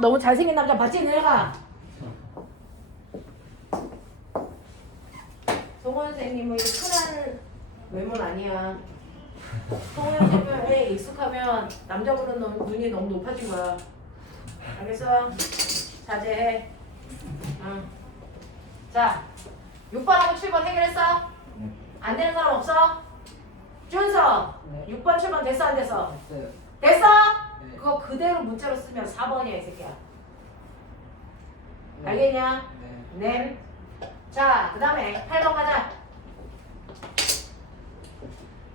너무 잘생긴 남자 봤지 내가? 송원 선생님 뭐 이거 흔한 외모는 아니야. 송원 선생님에 익숙하면 남자 보는 눈이 너무 높아진 거야. 알겠어? 자제해. 응. 자, 6번하고 7번 해결했어? 안 되는 사람 없어? 준서, 6번, 7번 됐어 안 됐어? 됐어? 그거 그대로 문자로 쓰면 4번이야 이 새끼야. 알겠냐? 네. 자, 그 다음에 8번 가자.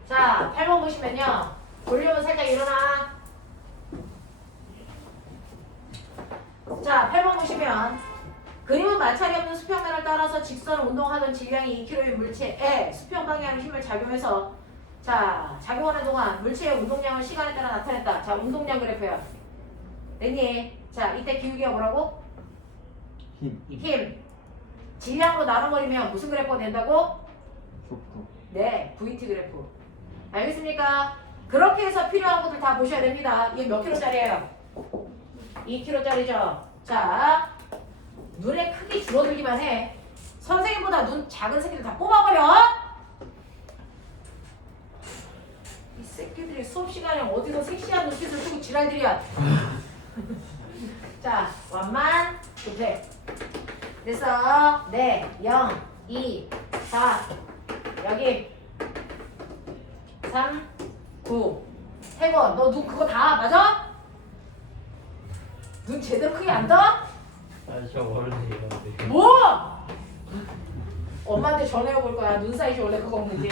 자, 8번 보시면요. 볼륨은 살짝 일어나. 자, 8번 보시면 그림은 마찰이 없는 수평면을 따라서 직선 운동하던 질량이 2kg의 물체에 수평 방향의 힘을 작용해서 자, 작용하는 동안 물체의 운동량을 시간에 따라 나타냈다. 자, 운동량 그래프야. 됐니? 자, 이때 기울기가 뭐라고? 힘. 질량으로 나눠버리면 무슨 그래프가 된다고? 속도. 네, VT 그래프. 알겠습니까? 그렇게 해서 필요한 것들 다 보셔야 됩니다. 이게 몇 킬로짜리예요? 2kg짜리죠. 자, 눈의 크기 줄어들기만 해. 선생님보다 눈 작은 새끼들 다 뽑아버려. 이 새끼들이 수업 시간에 어디서 섹시한 눈빛을 쓰고 지랄들이야. 자, 완만 급해. 됐어. 네, 0, 2, 4, 여기 3, 9. 태권, 너 눈 그거 다 맞아? 눈 제대로 크게 안 떠? 저 모르네요. 뭐? 엄마한테 전화해 볼 거야. 눈 사이즈 원래 그거 없는지.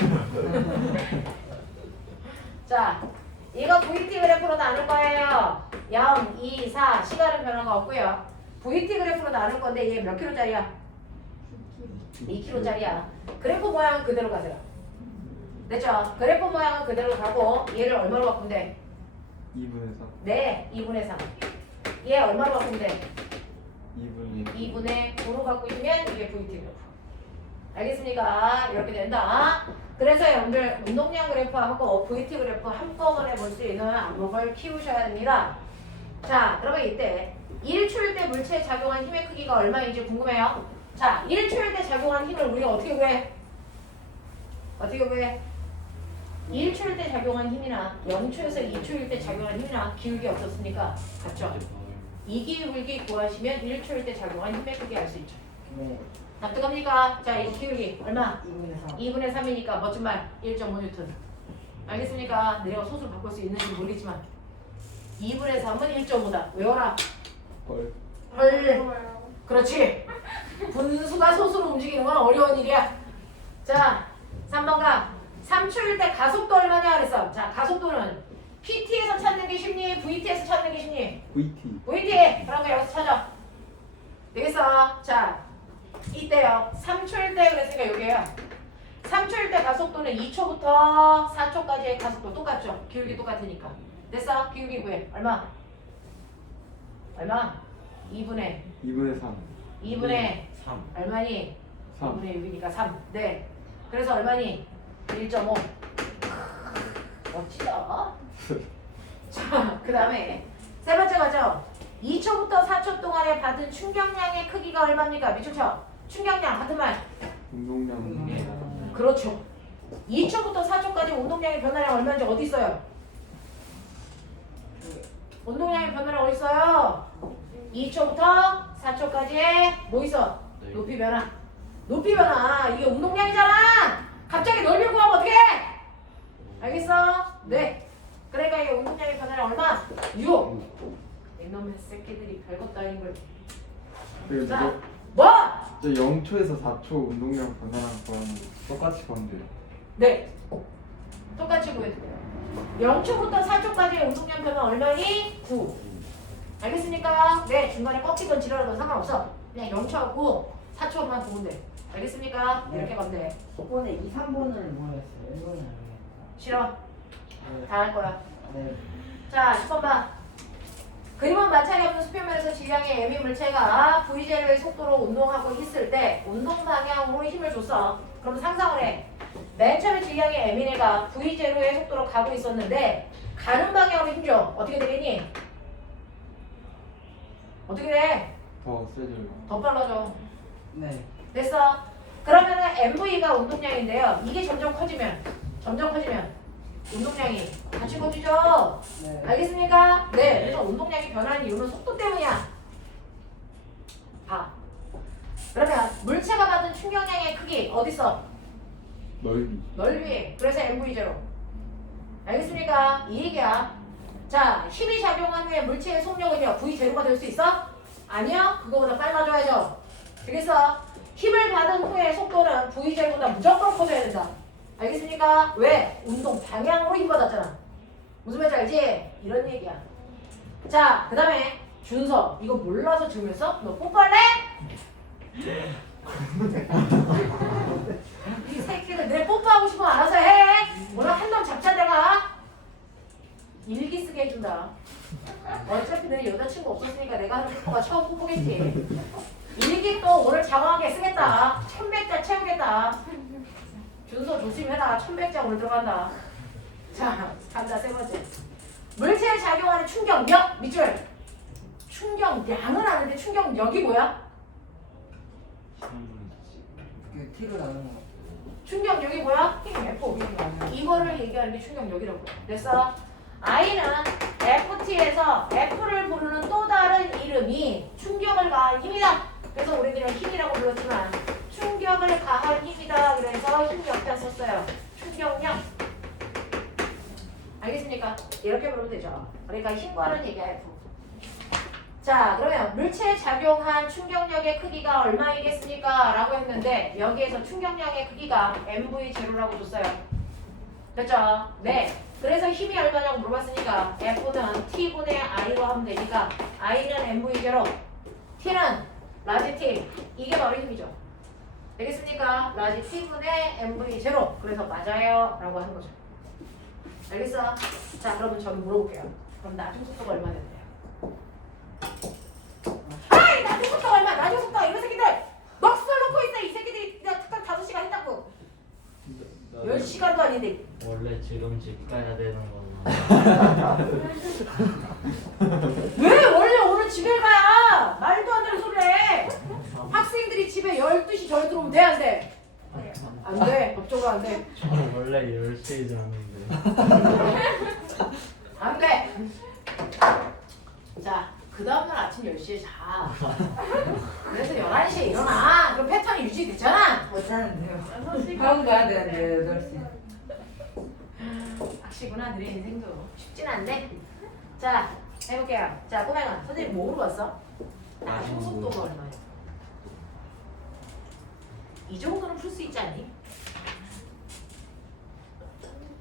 자, 이거 VT 그래프로 나눌 거예요. 0, 2, 4. 시간은 변화가 없고요. VT 그래프로 나눌 건데 얘 몇 킬로짜리야? 2kg짜리야. 그래프 모양은 그대로 가세요. 됐죠? 그래프 모양은 그대로 가고 얘를 얼마로 바꾸면 돼? 2분의 3. 네, 2분의 3. 얘 얼마로 바꾸면 돼? 2분의 2분의 9로 갖고 있으면 이게 VT 그래프. 알겠습니까? 이렇게 된다. 그래서 여러분들 운동량 그래프하고 VT 그래프 한꺼번에 볼 수 있는 안목을 키우셔야 됩니다. 자, 그러면 이때 1초일 때 물체에 작용한 힘의 크기가 얼마인지 궁금해요? 자, 1초일 때 작용한 힘을 우리가 어떻게 구해? 어떻게 구해? 1초일 때 작용한 힘이나 0초에서 2초일 때 작용한 힘이나 기울기 없었습니까? 같죠? 이기울기 구하시면 1초일 때 작용한 힘의 크기 알 수 있죠. 네. 납득합니까? 자, 이거 기울기 얼마? 2분의 3. 2분의 3이니까 멋진 말 1.5N. 알겠습니까? 내가 소수를 바꿀 수 있는지 모르지만 2분의 3은 1.5다. 외워라. 헐. 헐. 그렇지. 분수가 소수로 움직이는 건 어려운 일이야. 자, 3번 가. 3초일 때 가속도 얼마냐 그랬어. 자, 가속도는 PT에서 찾는 게 쉽니? VT에서 찾는 게 쉽니? VT. VT. 그럼 여기서 찾아. 되겠어. 자, 이때요. 3초일 때 그랬으니까 여기에요. 3초일 때 가속도는 2초부터 4초까지의 가속도 똑같죠? 기울기 똑같으니까. 됐어? 기울기 구해. 얼마? 얼마? 2분의 3. 2분의 3. 얼마니? 3. 2분의 6이니까 3. 네. 그래서 얼마니? 1.5. 멋지다. 자, 그 다음에 세 번째 가죠. 2초부터 4초 동안에 받은 충격량의 크기가 얼마입니까? 미쳤죠? 충격량 같은 말. 운동량. 그렇죠. 2초부터 4초까지 운동량의 변화량 얼마인지 어디 있어요? 운동량의 변화량 어디 있어요? 2초부터 4초까지의 뭐 있어? 높이 변화. 높이 변화. 이게 운동량이잖아. 갑자기 넓이 구하면 어떡해? 알겠어? 네. 그러니까 이게 운동량의 변화량 얼마? 6. 이놈의 새끼들이 별것도 아닌 걸. 그리고 자, 뭐? 저 0초에서 4초 운동량 변화랑 거랑 똑같이 보면 돼요. 네. 똑같이 구해주세요. 0초부터 4초까지의 운동량 변화 얼마니? 9. 알겠습니까? 네. 중간에 꺾이던 지랄하던 상관없어. 그냥 0초하고 4초만 보면 돼. 알겠습니까? 네. 이렇게 가면 돼. 10번에 2, 3번을 모르겠어요. 1번이 아니에요. 싫어. 네. 다 할 거야. 네. 자, 10번 봐. 그림은 마찰이 없는 수평면에서 질량의 m 물체가 V제로의 속도로 운동하고 있을 때 운동 방향으로 힘을 줬어. 그럼 상상을 해. 맨 처음에 질량의 m인 애가 V제로의 속도로 가고 있었는데 가는 방향으로 힘 줘. 어떻게 되겠니? 어떻게 돼? 더 세져요. 더 빨라져. 네. 됐어? 그러면은 MV가 운동량인데요. 이게 점점 커지면 운동량이 같이 커지죠? 네. 알겠습니까? 네. 그래서 운동량이 변하는 이유는 속도 때문이야. 봐. 그러면 물체가 받은 충격량의 크기 어딨어? 넓이. 그래서 MV0. 알겠습니까? 이 얘기야. 자, 힘이 작용한 후에 물체의 속력은요. V0가 될 수 있어? 아니요. 그거보다 빨라져야죠. 되겠어? 힘을 받은 후에 속도는 V0보다 무조건 커져야 된다. 알겠습니까? 왜? 운동 방향으로 힘 받았잖아. 무슨 말인지 알지? 이런 얘기야. 자, 그 다음에 준서. 이거 몰라서 질문했어? 너 뽀뽀할래? 이 새끼들 내 뽀뽀하고 싶으면 알아서 해. 오늘 한놈 잡자 내가. 일기 쓰게 해준다. 어차피 내 여자친구 없었으니까 내가 하는 뽀뽀가 처음 뽀뽀겠지. 일기 또 오늘 장황하게 쓰겠다. 1100자 채우겠다. 준서 조심해라. 1100자 오늘 들어간다. 자, 간다. 세 번째. 물체에 작용하는 충격력. 밑줄. 충격량은 아는데 충격력이 뭐야? 그 티를 나는 거. 충격력이 뭐야? 힘 F. 이거를 얘기하는 게 충격력이라고. 됐어? I는 FT에서 F를 부르는 또 다른 이름이 충격을 가한 힘이다. 그래서 우리들은 힘이라고 불렀지만 충격을 가한 힘이다. 그래서 힘력자 썼어요. 충격력. 알겠습니까? 이렇게 부르면 되죠. 그러니까 힘과는 얘기야 F. 자, 그러면 물체에 작용한 충격력의 크기가 얼마이겠습니까? 라고 했는데 여기에서 충격량의 크기가 MV0라고 줬어요. 됐죠? 네. 그래서 힘이 얼마냐고 물어봤으니까 F는 T분의 I로 하면 되니까 I는 MV0, T는 라지 T. 이게 바로 힘이죠. 되겠습니까? 라지 T분의 MV0. 그래서 맞아요. 라고 하는 거죠. 알겠어? 자, 그러면 저기 물어볼게요. 그럼 나중 속도가 얼마 된대요? 아이! 나중 속도가 얼마? 나중 속도가 이런 새끼들! 넋을 놓고 있어! 이 새끼들이 내가 특강 5시간 했다고! 10시간도 아닌데. 원래 지금 집 가야 되는 거는 왜 원래 오늘 집에 가야? 말도 안 되는 소리를 해. 학생들이 집에 12시 전에 들어오면 돼, 안 돼? 안 돼. 법적으로 안 돼. 저는 원래 10시에 자는데 안 돼. 자, 그 다음날 아침 10시에 자. 그래서 11시에 일어나. 그럼 패턴이 유지됐잖아. 못하는데요. 학원 가야 되는데 8시. 악시구나, 너네 인생도. 쉽진 않네. 자, 해볼게요. 자, 꼬맹아. 선생님 뭐 물어봤어? 나중 속도가 얼마야? 이 정도는 풀 수 있지 않니?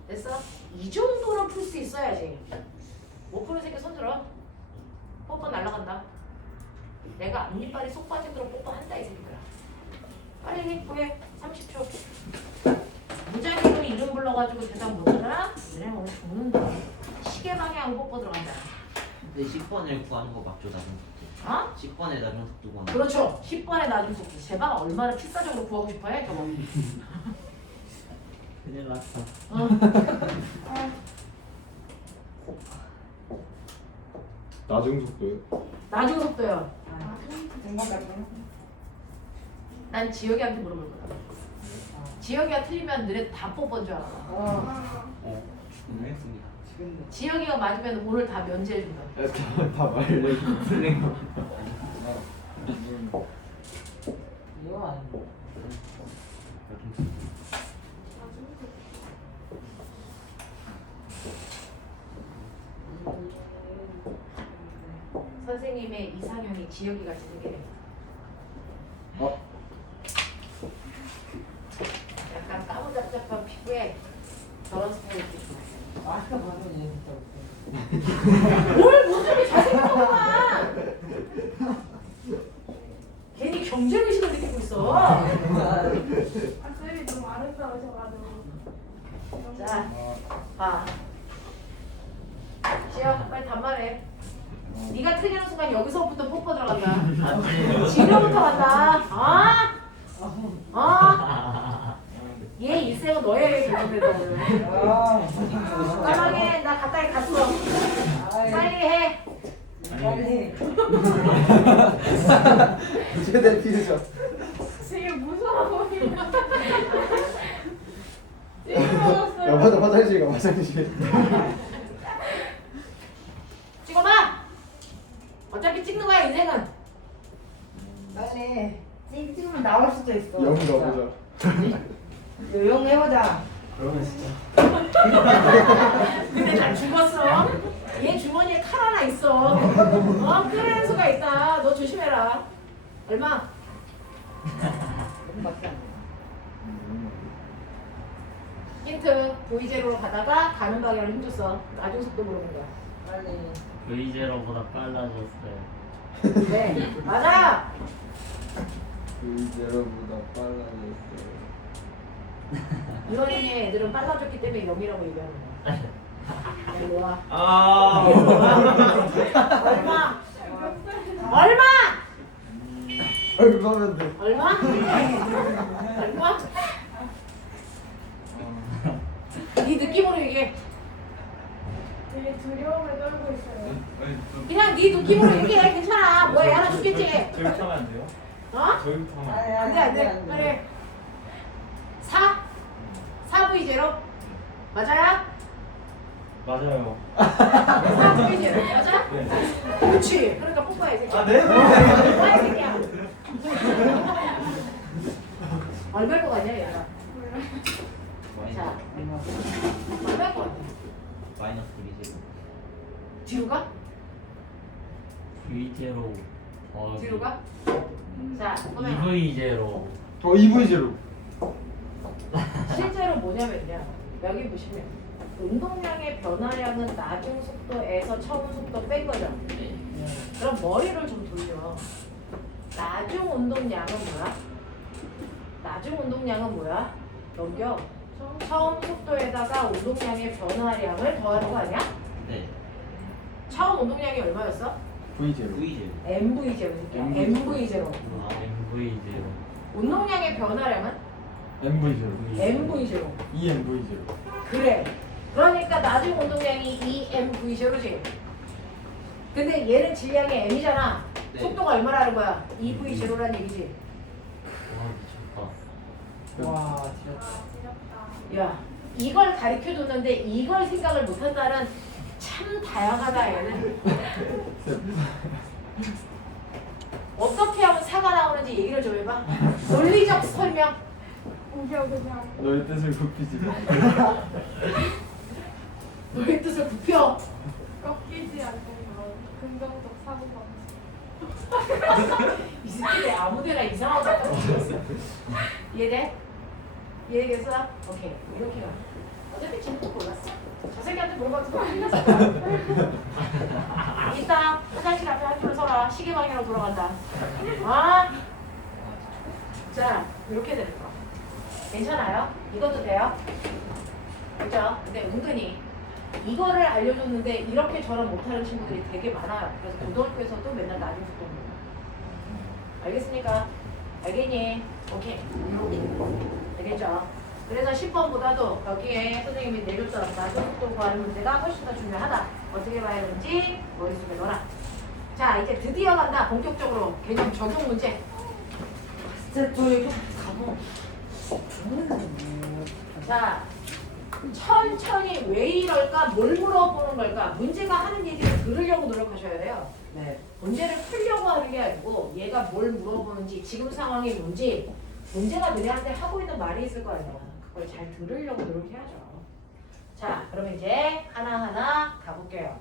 됐어? 이 정도는 풀 수 있어야지. 못 푸는 새끼 손 들어. 뽀뽀 날라간다. 내가 앞니빨이 속 빠지도록 뽀뽀한다 이 새끼들아. 빨리 보게. 30초. 무작위로 이름 불러가지고 대답 못하잖아? 너네 오늘 죽는다. 시계 방향 뽀뽀 들어간다. 근데 10번을 구하는 거 맞죠? 나중 속도. 어? 10번에 나중 속도 구하는 거. 그렇죠. 10번에 나중 속도. 제발 얼마나 필사적으로 구하고 싶어해 저거. 큰일 났어. 나중 속도요? 나중 속도요. 금방 갈까요? 난 지혁이한테 물어볼 거야. 지혁이가 틀리면 너네 다 뽀뽀인 줄 알아. 분명했습니다. 지금 지혁이가 맞으면 오늘 다 면제해준다. 다 말래 틀린 거. 이거 아니고. 선생님의 이상형이 지혁이가 지는 게 약간 까무잡잡한 피부에 저런 스타일이 좋아. 아까 봐도 얘 진짜 뭘 모습이 잘생겼구만. 괜히 경쟁의식을 느끼고 있어. 학생이 좀 아름다우셔가지고. 자, 봐. 지혁 빨리 단말해. 네가 틀리는 순간 여기서부터 뽀뽀 들어간다. 지금부터 간다. 얘 일생은 너의 결정된다 오늘. 까마귀 나 가까이 갔어. 빨리 해. 빨리. 최대 피해자. 지금 무서워. 지금 야 맞아 화장실 가 화장실. 찍어봐. 어차피 찍는 거야 인생은. 빨리. 찍으면 나올 수도 있어. 영 가보자. 영 해보자. 그러면 진짜 근데 난 죽었어. 얘 주머니에 칼 하나 있어. 끓이는 수가 있다. 너 조심해라. 얼마? 밖에 안 돼. 힌트. V제로로 가다가 가는 방향을 힘줬어. 나중 속도 모르는 거야. 빨리. V제로보다 빨라졌어요. 네. 맞아. 제로보다 빨라졌어요. 이거 중에 애들은 빨라졌기 때문에 0이라고 얘기하는 거야. 이리 와. 아. 얼마? 얼마? 그러면 돼. 얼마? 얼마? 네 느낌으로 얘기해. 되게 두려움에 떨고 있어요. 그냥 네 느낌으로 얘기해. 괜찮아. 뭐야, 하나 죽겠지. 저희 타면 안 돼요? 어? 저희 타면 아니, 안 돼, 안 돼. 그래. 4? 4V0? 맞아요? 맞아요. 4V0 맞아? 네. 그렇지. 그러니까 뽀뽀해, 이 새끼야. 아 네? 뽀뽀해, 이 새끼야. 얼마일 것 같냐, 얘가? 자, 얼마일 것 같아? 마이너스 2제곱. 뒤로 가? V제로 더하기 뒤로 가? 자, 보면 2V제로. 2V 제로. 실제로 뭐냐면요. 여기 보시면 운동량의 변화량은 나중 속도에서 처음 속도 뺀 거죠. 그럼 머리를 좀 돌려. 나중 운동량은 뭐야? 나중 운동량은 뭐야? 넘겨. 처음 속도에다가 운동량의 변화량을 더하는 거 아니야? 네. 처음 운동량이 얼마였어? V 제로. 2제곱. MV 제로. MV 제로. MV제로. 운동량의 변화량은 MV 제로. MV 제로. EMV 제로. 그래. 그러니까 나중 운동량이 EMV 제로지. 근데 얘는 질량이 M이잖아. 네. 속도가 얼마라는 거야? EV 제로란 얘기지. 와 미쳤다. 와, 지렸다. 지렸다. 야, 이걸 가르쳐 줬는데 이걸 생각을 못 한다는 참 다양하다 얘는. 어떻게 하면 사가 나오는지 얘기를 좀 해봐. 논리적 설명. 우겨 그냥 너의 뜻을 굽히지 마. 너의 뜻을 굽혀. 꺾이지 않는 거. 긍정적 사고방식. 이 새끼들 아무데나 이상한 거 갖다 붙였어. 이해돼? 이해되겠어? 오케이. 이렇게 가. 어차피 지금도 몰랐어. 저 새끼한테 물어봐도 틀렸을 거야. 이따 화장실 앞에 한줄 서라. 시계 방향으로 돌아간다. 아? 자, 이렇게 되는 거. 괜찮아요? 이것도 돼요? 그죠? 근데 은근히 이거를 알려줬는데 이렇게 저런 못하는 친구들이 되게 많아요. 그래서 고등학교에서도 맨날 나중 속도입니다. 알겠습니까? 알겠니? 오케이. 알겠죠? 그래서 10번보다도 여기에 선생님이 내줬던 나중 속도 구하는 문제가 훨씬 더 중요하다. 어떻게 봐야 되는지 머릿속에 넣어라. 자, 이제 드디어 간다. 본격적으로 개념 적용 문제. 진짜 또 이거 가보. 자, 천천히 왜 이럴까? 뭘 물어보는 걸까? 문제가 하는 얘기를 들으려고 노력하셔야 돼요. 네. 문제를 풀려고 하는 게 아니고 얘가 뭘 물어보는지 지금 상황이 뭔지 문제가 너네한테 하고 있는 말이 있을 거 아니야. 그걸 잘 들으려고 노력해야죠. 자, 그러면 이제 하나하나 가볼게요.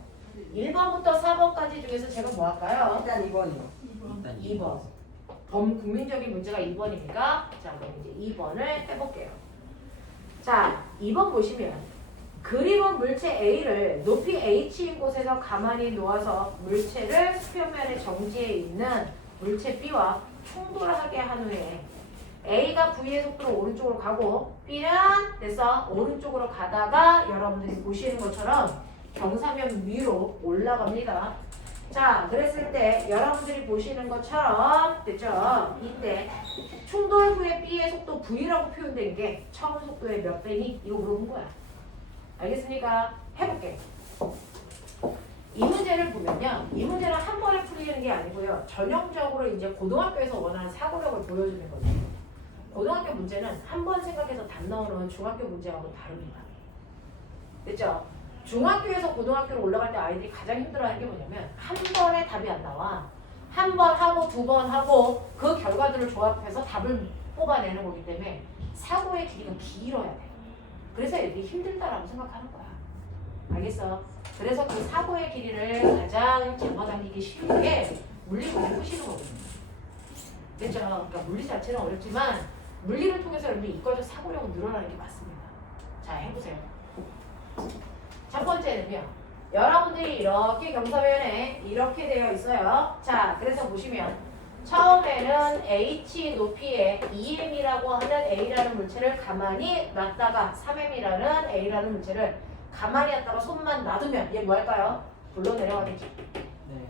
1번부터 4번까지 중에서 제가 뭐 할까요? 일단 2번이요. 일단 2번. 범국민적인 문제가 2번이니까 자, 그럼 이제 2번을 해볼게요. 자, 2번 보시면 그림은 물체 A를 높이 H인 곳에서 가만히 놓아서 물체를 수평면에 정지해 있는 물체 B와 충돌하게 한 후에 A가 V의 속도로 오른쪽으로 가고 B는 됐어 오른쪽으로 가다가 여러분들이 보시는 것처럼 경사면 위로 올라갑니다. 자, 그랬을 때 여러분들이 보시는 것처럼 됐죠? 이때 충돌 후에 B의 속도 V라고 표현된 게 처음 속도의 몇 배니? 이거 물어본 거야. 알겠습니까? 해볼게. 이 문제를 보면요. 이 문제는 한 번에 풀리는 게 아니고요. 전형적으로 이제 고등학교에서 원하는 사고력을 보여주는 거죠. 고등학교 문제는 한 번 생각해서 답 나오는 중학교 문제하고 다릅니다. 됐죠? 중학교에서 고등학교로 올라갈 때 아이들이 가장 힘들어하는 게 뭐냐면 한 번에 답이 안 나와. 한 번 하고 두 번 하고 그 결과들을 조합해서 답을 뽑아내는 거기 때문에 사고의 길이가 길어야 돼. 그래서 애들이 힘들다라고 생각하는 거야. 알겠어? 그래서 그 사고의 길이를 가장 잡아당기기 쉬운 게 물리 문제 푸시는 거거든요. 됐죠? 그러니까 물리 자체는 어렵지만 물리를 통해서 여러분들 이과적 사고력은 늘어나는 게 맞습니다. 자, 해보세요. 첫 번째는요. 여러분들이 이렇게 경사면에 이렇게 되어 있어요. 자, 그래서 보시면 처음에는 h 높이에 2m이라고 하는 a라는 물체를 가만히 놨다가 3m이라는 a라는 물체를 가만히 놨다가 손만 놔두면 얘 뭐 할까요? 불러 내려가겠죠. 네.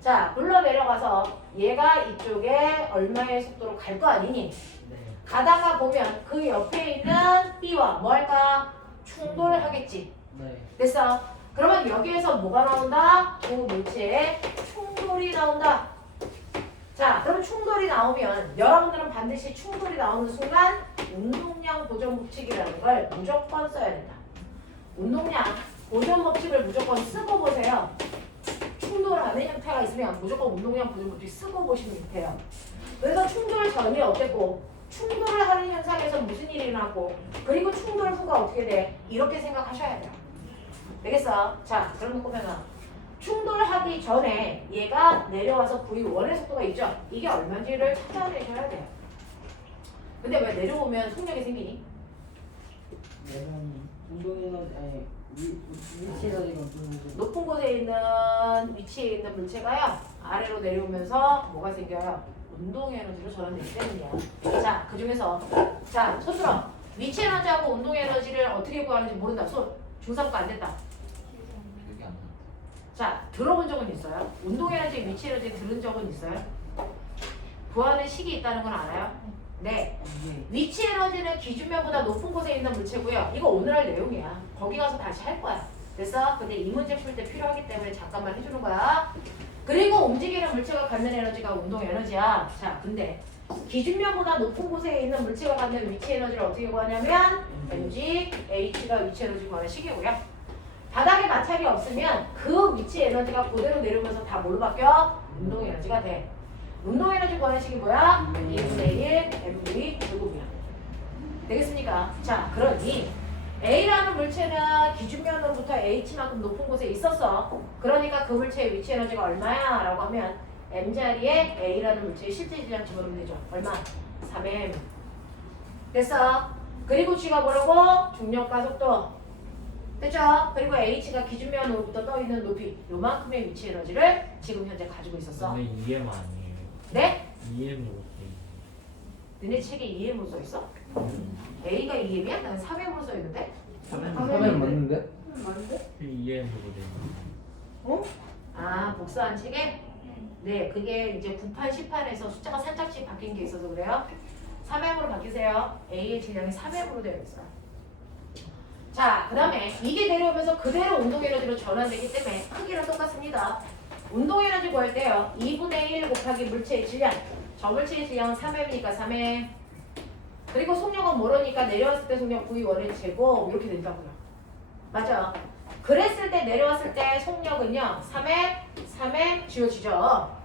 자, 불러 내려가서 얘가 이쪽에 얼마의 속도로 갈 거 아니니? 네. 가다가 보면 그 옆에 있는 B와 뭐 할까? 충돌하겠지. 네. 됐어? 그러면 여기에서 뭐가 나온다? 두 물체의 충돌이 나온다. 자, 그럼 충돌이 나오면 여러분들은 반드시 충돌이 나오는 순간 운동량 보존 법칙이라는 걸 무조건 써야 된다. 운동량 보존 법칙을 무조건 쓰고 보세요. 충돌하는 형태가 있으면 무조건 운동량 보존 법칙 쓰고 보시면 돼요. 그래서 충돌 전이 어땠고 충돌을 하는 현상에서 무슨 일이 일어나고 그리고 충돌 후가 어떻게 돼? 이렇게 생각하셔야 돼요. 되겠어? 자, 그럼 보면 충돌하기 전에 얘가 내려와서 V1의 속도가 있죠? 이게 얼마인지를 찾아내셔야 돼요. 근데 왜 내려오면 속력이 생기니? 내면 운동에너지 아니 위치에너지가 좀 높은 곳에 있는 위치에 있는 물체가요 아래로 내려오면서 뭐가 생겨요? 운동 에너지로 전환되기 때문이야. 자, 그 중에서 자, 손 들어. 위치 에너지하고 운동 에너지를 어떻게 구하는지 모른다. 손. 중3거 안 됐다. 기억이 안 나. 자, 들어본 적은 있어요? 운동 에너지, 위치 에너지 들은 적은 있어요? 구하는 식이 있다는 건 알아요? 네. 위치 에너지는 기준면보다 높은 곳에 있는 물체고요. 이거 오늘 할 내용이야. 거기 가서 다시 할 거야. 됐어? 근데 이 문제 풀 때 필요하기 때문에 잠깐만 해주는 거야. 그리고 움직이는 물체가 갖는 에너지가 운동 에너지야. 자, 근데 기준면보다 높은 곳에 있는 물체가 갖는 위치 에너지를 어떻게 구하냐면 mg, h가 위치 에너지 구하는 식이고요. 바닥에 마찰이 없으면 그 위치 에너지가 그대로 내려오면서 다 뭘로 바뀌어? 운동 에너지가 돼. 운동 에너지 구하는 식이 뭐야? 2분의 1 mv 제곱이야. 되겠습니까? 자, 그러니 A라는 물체는 기준면으로부터 H만큼 높은 곳에 있었어. 그러니까 그 물체의 위치 에너지가 얼마야? 라고 하면 M자리에 A라는 물체의 실제 질량 집어넣으면 되죠. 얼마? 3M. 됐어? 그리고 G가 뭐라고? 중력과 속도. 됐죠? 그리고 H가 기준면으로부터 떠있는 높이. 요만큼의 위치 에너지를 지금 현재 가지고 있었어. 근데 EM 아니에요. 네? EM으로 돼 너네 책에 2M으로 써있어? A가 2M이야? 나는 3M으로 써있는데? 3면 맞는데? 맞는데? 있어요. EM으로 돼 있는. 아, 복사한 책에? 네, 그게 이제 9판, 10판에서 숫자가 살짝씩 바뀐 게 있어서 그래요. 3M으로 바뀌세요. A의 질량이 3M으로 되어 있어요. 자, 그 다음에 이게 내려오면서 그대로 운동에너지로 전환되기 때문에 크기는 똑같습니다. 운동에너지 구할 때요. 2분의 1 곱하기 물체의 질량. 저 물체의 질량은 3M이니까 3M. 그리고 속력은 모르니까 내려왔을 때 속력 V1의 제곱 이렇게 된다고요. 맞아. 그랬을 때 내려왔을 때 속력은요. 3M 지워지죠.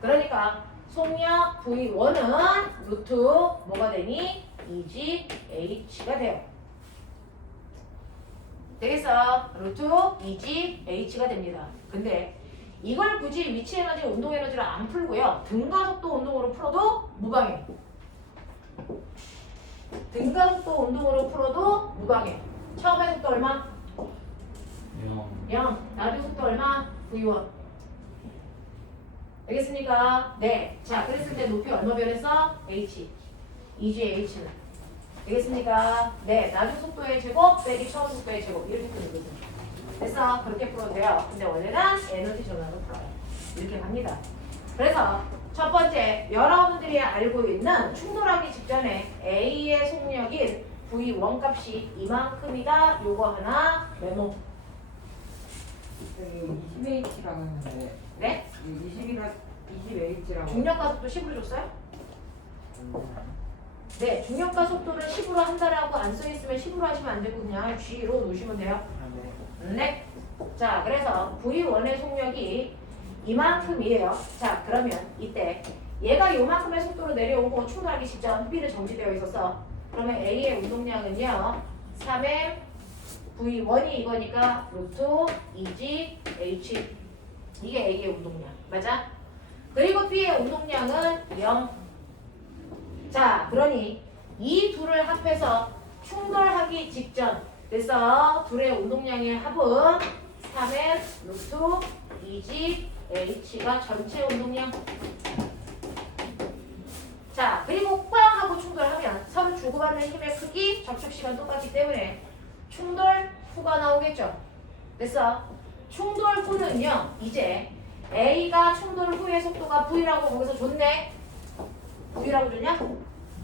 그러니까 속력 V1은 루트 뭐가 되니? 2GH가 돼요. 되겠어? 루트 2GH가 됩니다. 근데 이걸 굳이 위치 에너지, 운동 에너지를 안 풀고요. 등가속도 운동으로 풀어도 무방해. 등가속도 운동으로 풀어도 무방해. 처음에 속도 얼마? 0. 나중 속도 얼마? V1. 알겠습니까? 네. 자, 그랬을 때 높이 얼마 변했어? H. 2GH는. 알겠습니까? 네. 나중 속도의 제곱 빼기 처음 속도의 제곱. 이렇게 푸는 거죠. 됐어? 그렇게 풀어도 돼요. 근데 원래는 에너지 전환으로 풀어요. 이렇게 갑니다. 그래서 첫 번째, 여러분들이 알고 있는 충돌하기 직전에 A의 속력인 V1 값이 이만큼이다. 요거 하나 메모. 여기 20H라고 했는데 네? 20H라고 중력과 속도 10으로 줬어요? 네, 중력과 속도를 10으로 한다라고 안 써있으면 10으로 하시면 안 되고 그냥 G로 놓으시면 돼요. 네. 자, 그래서 V1의 속력이 이만큼이에요. 자, 그러면 이때 얘가 요만큼의 속도로 내려오고 충돌하기 직전 B는 정지되어 있었어. 그러면 A의 운동량은요 3M V1이 이거니까 루트 2G H 이게 A의 운동량 맞아? 그리고 B의 운동량은 0. 자, 그러니 이 둘을 합해서 충돌하기 직전 그래서 둘의 운동량의 합은 3M 루트 2G H가 전체 운동량. 자, 그리고 꽝 하고 충돌하면 서로 주고받는 힘의 크기, 접촉 시간 똑같기 때문에 충돌 후가 나오겠죠. 됐어? 충돌 후는요, 이제 A가 충돌 후의 속도가 V라고 거기서 줬네. V라고 줬냐?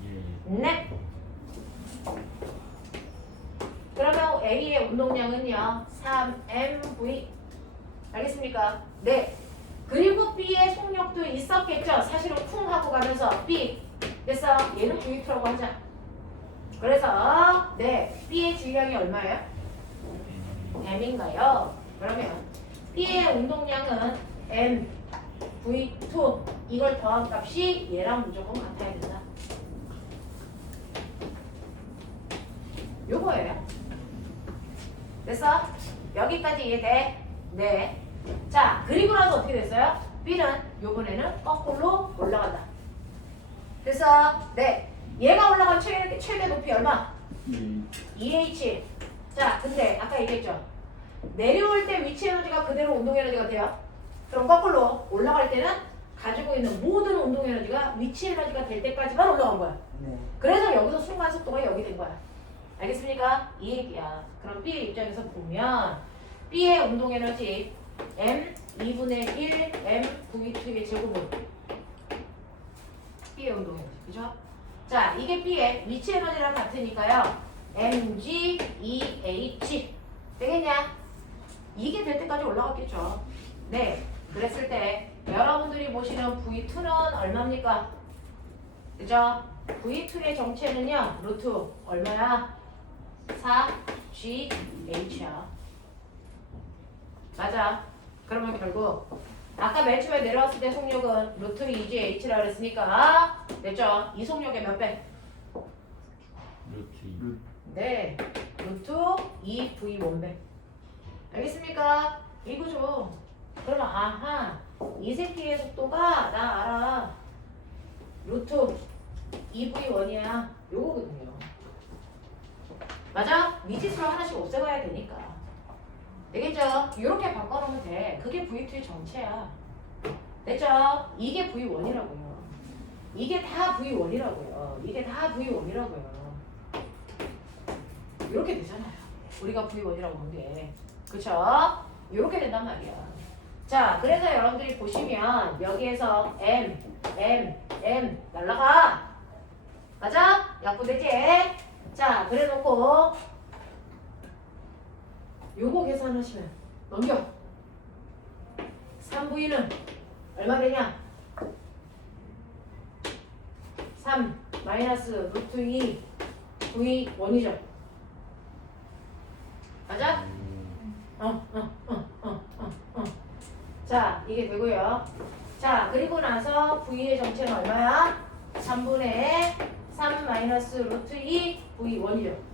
예. 네. 그러면 A의 운동량은요, 3mv. 알겠습니까? 네. 그리고 B의 속력도 있었겠죠. 사실은 쿵 하고 가면서 B. 그래서 얘는 V2라고 하자. 그래서 네, B의 주유량이 얼마예요? m인가요? 그러면 B의 운동량은 m V2 이걸 더한 값이 얘랑 무조건 같아야 된다. 요거예요. 됐어? 여기까지 이해돼? 네. 자, 그리고 나서 어떻게 됐어요? B는 요번에는 거꾸로 올라간다. 그래서 네, 얘가 올라간 최대 높이 얼마? 2H. 자, 근데 아까 얘기했죠. 내려올 때 위치 에너지가 그대로 운동 에너지가 돼요. 그럼 거꾸로 올라갈 때는 가지고 있는 모든 운동 에너지가 위치 에너지가 될 때까지만 올라간 거야. 네. 그래서 여기서 순간 속도가 여기 된 거야. 알겠습니까? 이 얘기야. 그럼 B의 입장에서 보면 B의 운동 에너지 M 2분의 1 M V2의 제곱은 B의 운동 에너지. 그죠? 자, 이게 B의 위치 에너지랑 같으니까요. mg 2h 되겠냐? 이게 될 때까지 올라갔겠죠. 네. 그랬을 때 여러분들이 보시는 V2는 얼마입니까? 그죠? V2의 정체는요. 루트 얼마야? 4GH야. 맞아. 그러면 결국 아까 맨 처음에 내려왔을 때 속력은 루트 2GH라 그랬으니까 됐죠? 이 속력의 몇 배? 루트 네. 루트 2V1배. 알겠습니까? 이거죠. 그러면 아하 이 새끼의 속도가 나 알아. 루트 2V1이야. 요거거든요. 맞아? 미지수를 하나씩 없애봐야 되니까. 되겠죠? 이렇게 바꿔놓으면 돼. 그게 V2의 정체야. 됐죠? 이게 V1이라고요. 이게 다 V1이라고요. 이게 다 V1이라고요. 이렇게 되잖아요. 우리가 V1이라고 본 게. 그쵸? 이렇게 된단 말이야. 자, 그래서 여러분들이 보시면 여기에서 M 날라가. 맞아? 약분되지? 자, 그래 놓고 요거 계산하시면 넘겨. 3V는 얼마 되냐? 3 마이너스 루트 2 V1이죠. 맞아? 자, 이게 되고요. 자, 그리고 나서 V의 정체는 얼마야? 3분의 3 마이너스 루트 2 V1이죠.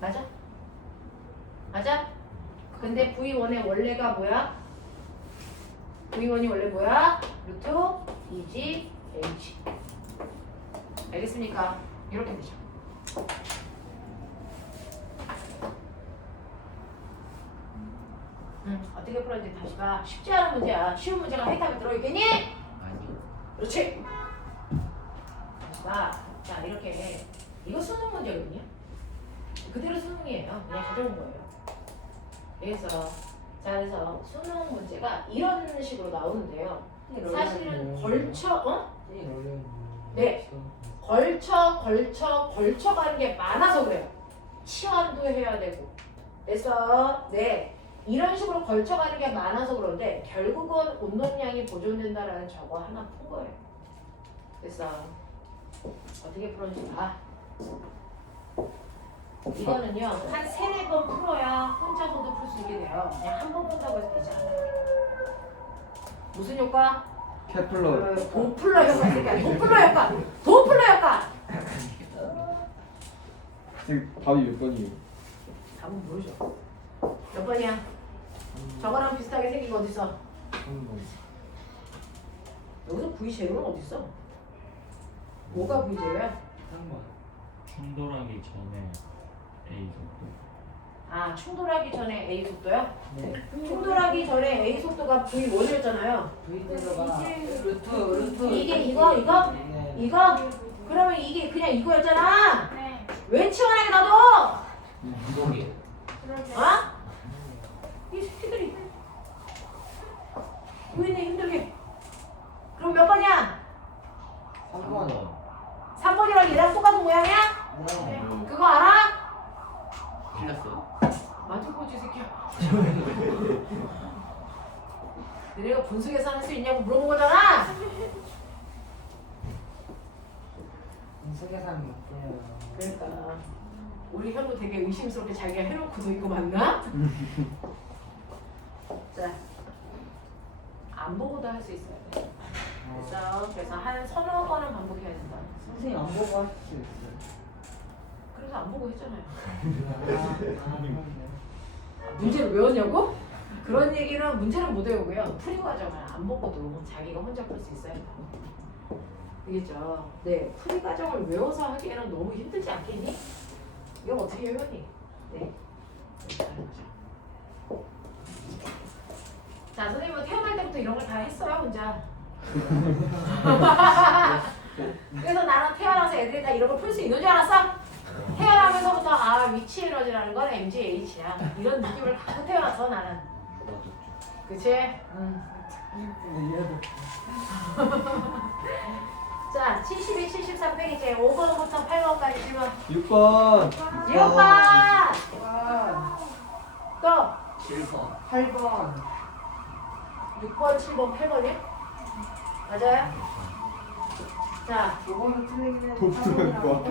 맞아? 맞아? 근데 V1의 원래가 뭐야? V1이 원래 뭐야? 루트 2G H. 알겠습니까? 이렇게 되죠. 어떻게 풀었는지 다시 봐. 쉽지 않은 문제야. 쉬운 문제가 해답에 들어있겠니? 아니요. 그렇지. 다시 봐. 자, 이렇게 이거 수능 문제거든요. 그대로 수능이에요. 그냥 가져온 거예요. 그래서 그래서 수능 문제가 이런 식으로 나오는데요. 사실은 걸쳐 네. 걸쳐가는 게 많아서 그래요. 치환도 해야 되고. 그래서 네 이런 식으로 걸쳐가는 게 많아서 그런데 결국은 운동량이 보존된다라는 저거 하나 푼 거예요. 그래서 어떻게 풀었는지 봐. 이거는요 한 3-4번 풀어야 혼자서도 풀 수 있게 돼요. 그냥 한 번 푼다고 해서 되지 않아요. 무슨 효과? 케플러 도플러 효과. 그러니까 도플러 효과. 도플러 효과. 지금 답이 몇 번이에요? 답은 모르죠. 몇 번이야? 저거랑 비슷하게 생긴 거 어딨어? 3번. 여기서 V 제로는 어딨어? 뭐가 V 제로야? 3번. 충돌하기 전에 A 속도. 아 충돌하기 전에 A 속도야? 네. 충돌하기 전에 A 속도가 V1이었잖아요. V대로가 루트. 이게 이거? 네. 이거? 그러면 이게 그냥 이거였잖아. 네. 왜 치환하게 놔둬? 거기 그러게. 어? 이 새끼들이 왜 이렇게 힘들게? 그럼 몇 번이야? 3번. 3번이랑 얘랑 똑같은 모양이야? 네. 그거 알아? 틀렸어요. 맞을 거지 새끼야. 너네가 분수 계산할 수 있냐고 물어본 거잖아. 인수계산이 있대요. 그러니까 우리 현우 되게 의심스럽게 자기가 해놓고도 이거 맞나? 자, 안 보고도 할 수 있어야 돼. 그래서 한 서너 번은 반복해야 된다. 선생님 안 보고 하실 수 있어요. 그래서 안 보고 했잖아요. 그런데. 문제를 외웠냐고? 그런 얘기는 문제를 못 외우고요. 풀이 과정을 안 보고도 자기가 혼자 풀 수 있어야 돼요. 알겠죠? 네, 풀이 과정을 외워서 하기에는 너무 힘들지 않겠니? 이걸 어떻게 외우니? 네. 자, 선생님은 태어날 때부터 이런 걸 다 했어요, 혼자. 그래서 나는 태어나서 애들이 다 이런 걸 풀 수 있는 줄 알았어? 태어나면서부터 아 위치 에너지라는 건 MGH야 이런 느낌을 갖고 태어났어 나는. 그치? 응. 자 72, 73 페이지에 5번부터 8번까지 질문. 6번 6번 또 7번 8번. 6번, 7번, 8번이요? 맞아요? 자, 요거는 틀리긴 해. 도프면 뭐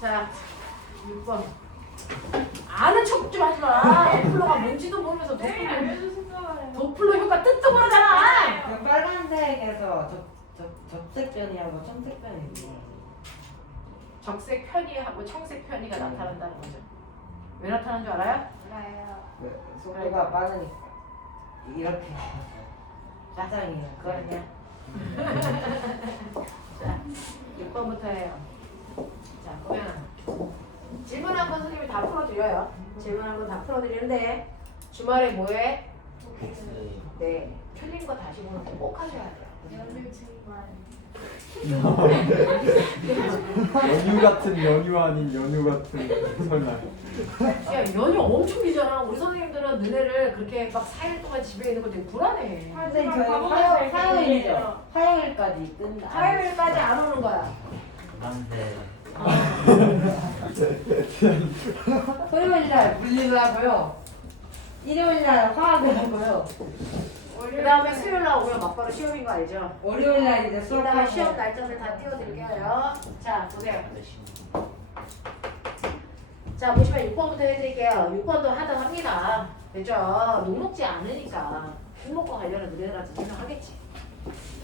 자 6번 아는 척 좀 하지 마. 도플러가 뭔지도 모르면서 네, 도플러 알려주셨잖아요. 도플러 효과 뜻도 모르잖아. 그 빨간색에서 적색변이하고 청색변이 있네. 적색 편이하고 청색 편이가 나타난다는 거죠. 왜 나타나는 줄 알아요? 몰라요. 네, 속도가 빠르니까 이렇게 짜장이에요. 그거는요. 자, 6번부터 해요. 자, 그러면 질문 한 번 선생님이 다 풀어드려요. 질문 한 번 다 풀어드리는데 주말에 뭐해? 네, 틀린 거 다시 보는 거 꼭 하셔야 돼요. 연휴 증말. 연휴 같은 연휴 아닌 연휴 같은 설날. 야, 연휴 엄청 길잖아. 우리 선생님들은 너네를 그렇게 막 4일 동안 집에 있는 거 되게 불안해. 선생님 저희 화요일이죠? 화요일까지 끝나. 화요일까지 안 오는 거야. 남새. 토요일날 물리를 하고요. 일요일날 화학을 하고요. 그 다음에 수요일 날 오면 막바로 시험인 거 알죠? 월요일날 이제 이따가 수업하고. 시험 날짜들 다 띄워드릴게요. 자, 보세요. 자, 보시면 6번부터 해드릴게요. 6번도 하다 합니다. 그죠? 녹록지 않으니까 품목과 관련은 너네들한테 설명하겠지.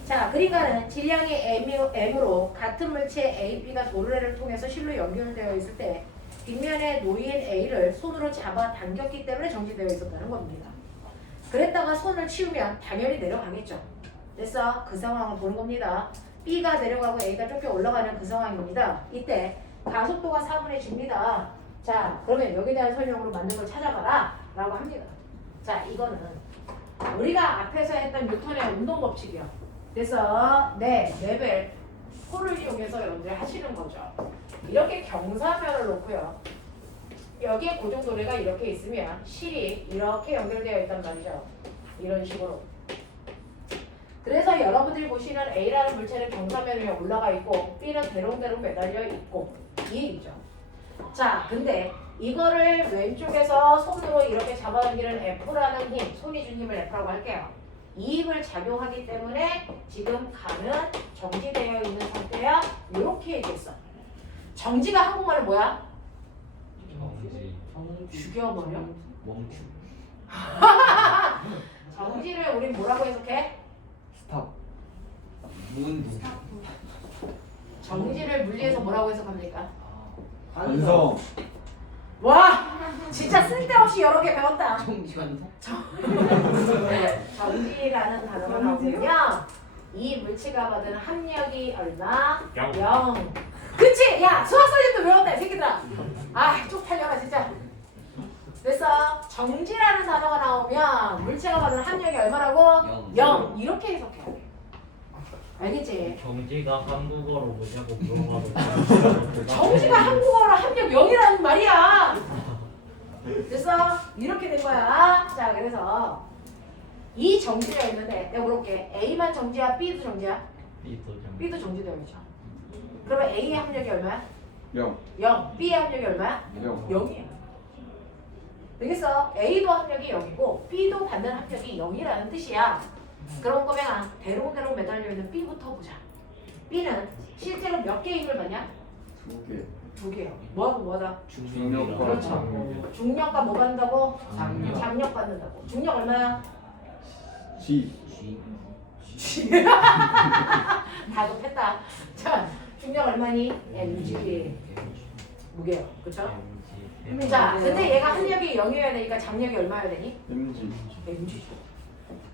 자, 그러니까는 질량이 M으로 같은 물체 A, B가 도르래를 통해서 실로 연결되어 있을 때 뒷면에 놓인 A를 손으로 잡아 당겼기 때문에 정지되어 있었다는 겁니다. 그랬다가 손을 치우면 당연히 내려가겠죠. 그래서 그 상황을 보는 겁니다. B가 내려가고 A가 쫓겨 올라가는 그 상황입니다. 이때 가속도가 4분의 G입니다. 자, 그러면 여기에 대한 설명으로 맞는 걸 찾아가라 라고 합니다. 자, 이거는 우리가 앞에서 했던 뉴턴의 운동 법칙이요. 그래서 네, 레벨 코를 이용해서 여러분들 하시는 거죠. 이렇게 경사면을 놓고요. 여기에 고정도래가 이렇게 있으면 실이 이렇게 연결되어 있단 말이죠. 이런 식으로. 그래서 여러분들이 보시는 A라는 물체는 경사면 위에 올라가 있고 B는 대롱대롱 매달려 있고 이 얘기죠. 자, 근데 이거를 왼쪽에서 손으로 이렇게 잡아당기는 F라는 힘, 손이 준 힘을 F라고 할게요. 이 힘을 작용하기 때문에 지금 가는 정지되어 있는 상태야. 이렇게 얘기했어. 정지가 한국말로 뭐야? 정지. 죽여버려? 멈추. 정지를 우린 뭐라고 해석해? 스탑. 문도. 정지를 물리에서 뭐라고 해석합니까? 완성. 와, 진짜 쓸데없이 여러 개 배웠다. 정지관성? 정지라는 단어가 나오면요, 이 물체가 받은 합력이 얼마? 0. 그치? 야, 수학 선생님도 외웠다, 이 새끼들아. 아, 쪽팔려라 진짜. 그래서 정지라는 단어가 나오면 물체가 받은 합력이 얼마라고? 0. 이렇게 해석해야 돼. 알겠지? 정지가 한국어로 뭐냐고 물어봐도 정지가 한국어로 합력 0이라는 말이야. 됐어? 이렇게 된 거야. 자, 그래서 이 정지가 있는데 내가 물어볼게. A만 정지야? B도 정지야? B도 정지되어 있죠. 그러면 A의 합력이 얼마야? 0. 0. B의 합력이 얼마야? 0. 0이야. 되겠어? A도 합력이 0이고 B도 받는 합력이 0이라는 뜻이야. 그런 거면 대롱대롱 매달려 있는 B부터 보자. B는 실제로 몇 개의 힘을 받냐? 2개. 2개요. 뭐하고 뭐하다? 중력과 그렇죠. 장력. 중력과 뭐 받는다고? 장력. 장력 받는다고. 중력 얼마야? G. G. 다급했다. 자, 중력 얼마니? mg. 무게요. 그쵸? 자, 근데 얘가 합력이 0이어야 되니까 장력이 얼마여야 되니? MG. mg죠.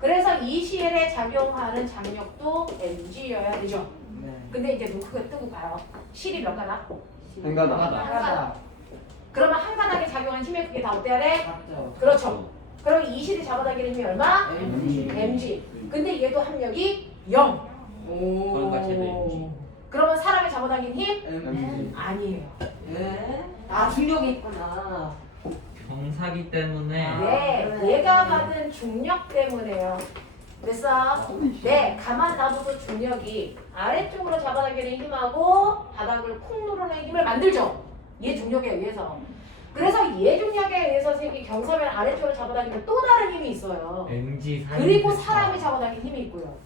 그래서 이 실에 작용하는 장력도 mg여야 되죠. 네. 근데 이제 눈 크게 뜨고 봐요. 실이 몇 가닥? 한 가닥. 하나다. 그러면 한 가닥에 작용하는 힘의 크기 다 어때야 돼? 맞죠. 그렇죠. 그럼 이 실이 잡아당기는 힘이 얼마? MG. mg. 근데 얘도 합력이 0. 그러니까 쟤도 MG. 그러면 사람이 잡아당긴 힘? MG. 아니에요. 예? 아 중력이 있구나. 경사기 때문에 네, 얘가 받은 중력 때문에요. 그래서 네, 가만 놔둬도 중력이 아래쪽으로 잡아당기는 힘하고 바닥을 쿵 누르는 힘을 만들죠. 얘 중력에 의해서. 그래서 얘 중력에 의해서 생긴 경사면 아래쪽으로 잡아당기는 또 다른 힘이 있어요. MG 그리고 사람이 잡아당긴 힘이 있고요.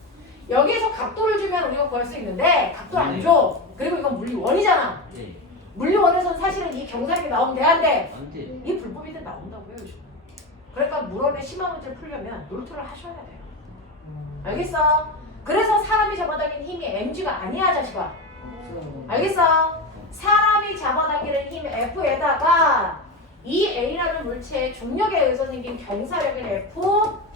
여기에서 각도를 주면 우리가 구할 수 있는데 각도 안 줘. 그리고 이건 물리원이잖아. 네. 물리원에서는 사실은 이 경사력이 나오면 돼안돼. 안 돼. 이 불법인데 나온다고요 요즘. 그러니까 물원의 심화 문제를 풀려면 놀토를 하셔야 돼요. 알겠어? 그래서 사람이 잡아당긴 힘이 mg가 아니야 자식아. 알겠어? 사람이 잡아당기는 힘 F에다가 이 A라는 물체의 중력에 의해서 생긴 경사력인 F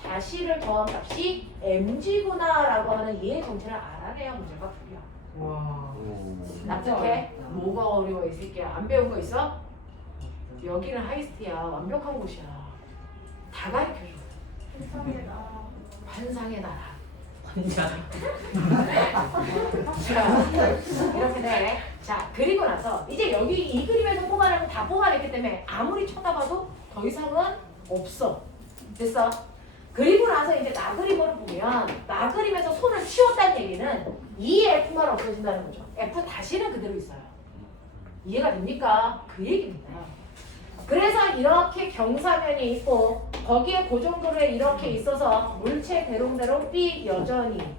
다시를 더한 값이 mg구나 라고 하는 이해 정체를 알아내야 문제가 풀려. 와. 납득해? 뭐가 어려워 이 새끼야. 안 배운 거 있어? 여기는 하이스트야. 완벽한 곳이야. 다 가르쳐줘. 세상에 나. 환상의 나라. 혼자. 자, 이렇게 돼. 자, 그리고 나서 이제 여기 이 그림에서 뽑아내면 다 뽑아냈기 때문에 아무리 쳐다봐도 더 이상은 없어. 됐어? 그리고 나서 이제 나그림으로 보면 나그림에서 손을 치웠다는 얘기는 이 F만 없어진다는 거죠. F 다시는 그대로 있어요. 이해가 됩니까? 그 얘기입니다. 그래서 이렇게 경사면이 있고 거기에 고정도로에 이렇게 있어서 물체 대롱대롱 B 여전히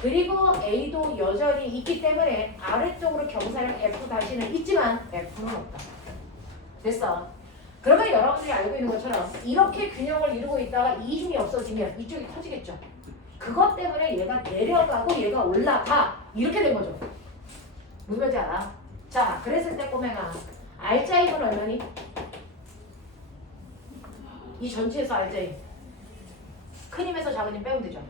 그리고 A도 여전히 있기 때문에 아래쪽으로 경사력 F 다시는 있지만 F는 없다. 됐어? 그러면 여러분들이 알고 있는 것처럼 이렇게 균형을 이루고 있다가 이 힘이 없어지면 이쪽이 터지겠죠. 그것 때문에 얘가 내려가고 얘가 올라가 이렇게 된 거죠. 무슨 말인지 알아? 자, 그랬을 때 꼬맹아 알자 힘은 얼마니? 이 전체에서 알자 힘. 큰 힘에서 작은 힘 빼면 되죠.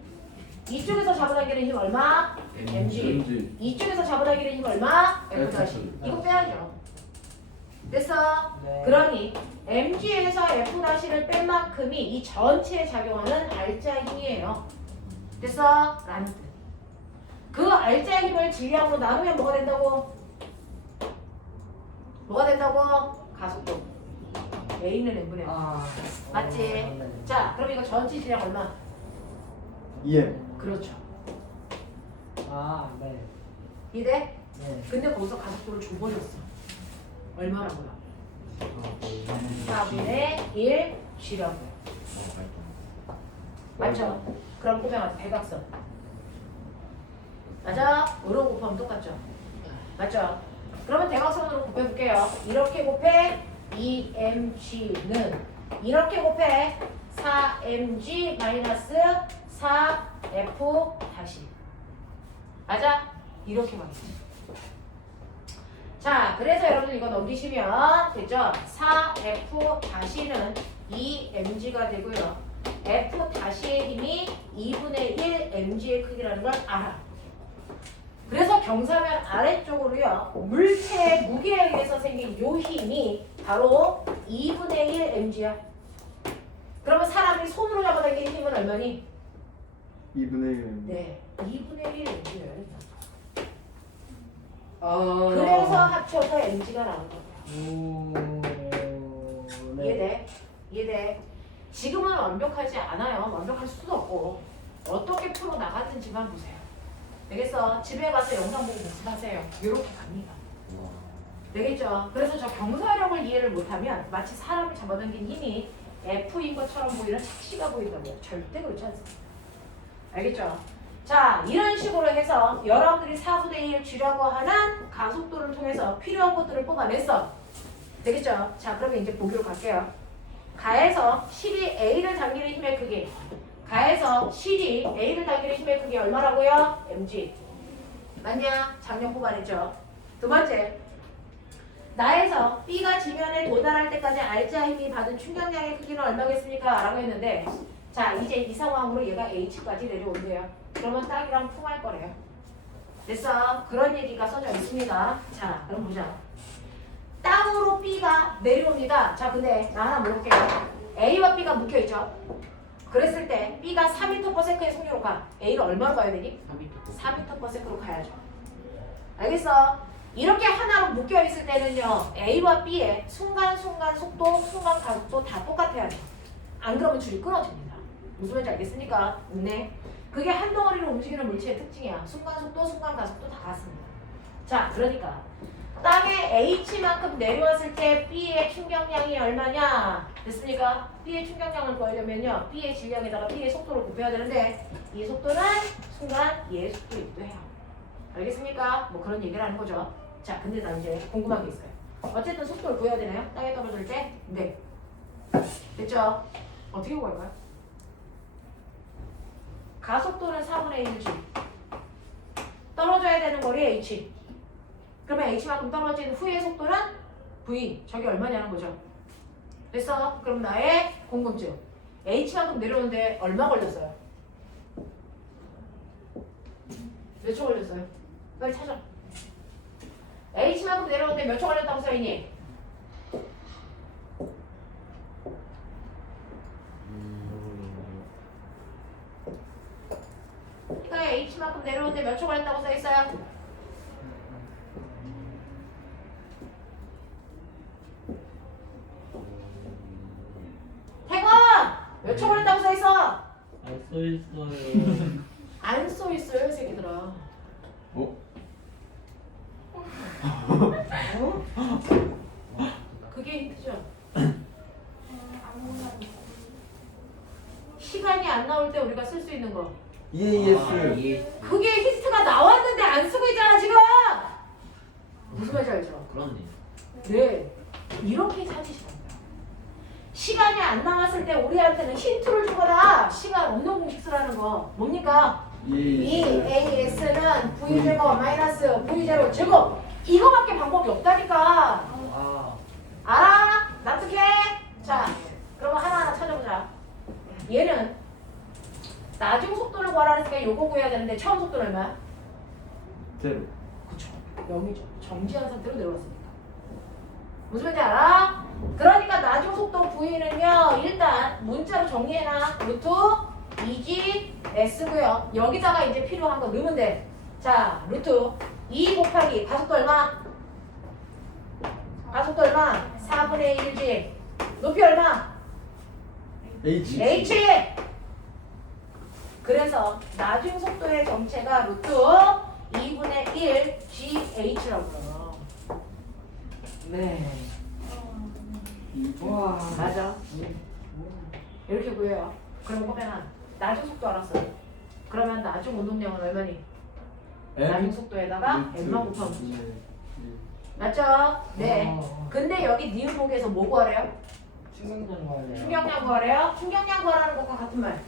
이쪽에서 잡아당기는 힘 얼마? mg. 이쪽에서 잡아당기는 힘 얼마? f 다시. 이거 빼야죠. 됐어? 네. 그러니 mg에서 f 다시를 뺀 만큼이 이 전체에 작용하는 알자 힘이에요. 됐어? 라는 뜻. 그 알자 힘을 질량으로 나누면 뭐가 된다고? 뭐가 된다고? 가속도. A는 n분의 아. 맞지? 네. 자, 그럼 이거 전체 질량 얼마? EM. 그렇죠. 아 네. 이래? 네. 근데 거기서 가속도를 줘버렸어. 얼마라고요? 4분의 1 G라고요. 맞죠? 그럼 곱하면 대각선. 맞아? 으로 곱하면 똑같죠? 맞죠? 그러면 대각선으로 곱해볼게요. 이렇게 곱해 2mg는 이렇게 곱해 4mg 마이너스 4f 다시. 맞아? 이렇게 말이지. 자, 그래서 여러분 이거 넘기시면 됐죠? 4f 다시는 2mg가 되고요. f 다시의 힘이 2분의 1 mg의 크기라는 걸 알아. 그래서 경사면 아래쪽으로요. 물체의 무게에 의해서 생긴 요 힘이 바로 2분의 1 mg야. 그러면 사람이 손으로 잡아당기는 힘은 얼마니? 2분의 1. 네, 2분의 1 mg예요. 아. 그래서 합쳐서 mg가 나온 거야. 오. 네. 이해돼? 이해돼? 지금은 완벽하지 않아요. 완벽할 수도 없고 어떻게 풀어 나갔는지만 보세요. 되겠어? 집에 가서 영상 보고 공부하세요. 이렇게 갑니다. 되겠죠? 그래서 저 경사력을 이해를 못하면 마치 사람을 잡아당긴 힘이 F인 것처럼 보이는 착시가 보인다고요. 절대 그렇지 않습니다. 알겠죠? 자, 이런 식으로 해서 여러분들이 4분의 1 G라고 하는 가속도를 통해서 필요한 것들을 뽑아냈어. 되겠죠? 자, 그러면 이제 보기로 갈게요. 가에서 실이 A를 당기는 힘의 크기. 가에서 실이 A를 당기는 힘의 크기 얼마라고요? mg. 맞냐? 작년 뽑아냈죠. 두 번째. 나에서 B가 지면에 도달할 때까지 알자 힘이 받은 충격량의 크기는 얼마겠습니까? 라고 했는데 자, 이제 이 상황으로 얘가 H까지 내려온대요. 그러면 땅이랑 풍할 거래요. 됐어? 그런 얘기가 써져 있습니다. 자, 그럼 보자. 땅으로 B가 내려옵니다. 자, 근데 나 하나 물어볼게요. A와 B가 묶여있죠? 그랬을 때 B가 4m/s의 속력으로 가. A를 얼마로 가야 되니? 4m/s로 가야죠. 알겠어? 이렇게 하나로 묶여있을 때는요. A와 B의 순간순간 속도, 순간 가속도 다 똑같아야 돼. 안 그러면 줄이 끊어집니다. 무슨 말인지 알겠습니까? 네. 그게 한 덩어리로 움직이는 물체의 특징이야. 순간 속도, 순간 가속도 다 같습니다. 자, 그러니까 땅에 H만큼 내려왔을 때 B의 충격량이 얼마냐? 됐습니까? B의 충격량을 구하려면요. B의 질량에다가 B의 속도를 곱해야 되는데 이 속도는 순간 얘의 속도이기도 해요. 알겠습니까? 뭐 그런 얘기를 하는 거죠. 자, 근데 나 이제 궁금한 게 있어요. 어쨌든 속도를 구해야 되나요? 땅에 떨어질 때? 네. 됐죠? 어떻게 구할까요? 가속도는 4분의 1g. 떨어져야 되는 거리 h. 그러면 h만큼 떨어진 후의 속도는 v. 저게 얼마냐는 거죠. 됐어? 그럼 나의 궁금증. h만큼 내려오는데 얼마 걸렸어요? 몇 초 걸렸어요? 빨리 찾아. h만큼 내려오는데 몇 초 걸렸다고 써있니? 그러니까 h만큼 내려오는데 몇 초 걸렸다고 써있어요? 태권! 몇 초 걸렸다고 써있어? 안 써있어요. 안 써있어요, 이 새끼들아. 어? 어? 그게 힌트죠. 시간이 안 나올 때 우리가 쓸 수 있는 거. EAS. 그게 힌트가 나왔는데 안 쓰고 있잖아 지금. 무슨 말인지 알죠? 그렇네. 네, 이렇게 찾으시면 돼요. 시간이 안 남았을 때 우리한테는 힌트를 주거나 시간 없는 공식 쓰라는 거 뭡니까? EAS는 V제곱 마이너스 V제곱 제곱. 이거밖에 방법이 없다니까. 아. 알아? 납득해? 자, 그럼 하나하나 찾아보자. 얘는 나중 속도를 구하라 했으니까 요거 구해야 되는데 처음 속도는 얼마야? 0. 그쵸. 0이죠. 정지한 상태로 내려왔으니까. 무슨 말인지 알아? 그러니까 나중 속도 V는요. 일단 문자로 정리해놔. 루트 2G S고요. 여기다가 이제 필요한 거 넣으면 돼. 자, 루트 2 곱하기 가속도 얼마? 가속도 얼마? 4분의 1G. 높이 얼마? H. H. 그래서 나중 속도의 정체가 루트 2분의 1 GH라고요. 네. 어, 와. 맞아. 이렇게 구해요. 그럼 꼬맹아 나중 속도 알았어요. 그러면 나중 운동량은 얼마니? 나중 속도에다가 m만 곱하면 되죠. 맞죠? 네. 근데 여기 니은목에서 뭐 구하래요? 충격전 거예요. 충격량 구하래요? 충격량 구하라는 것과 같은 말.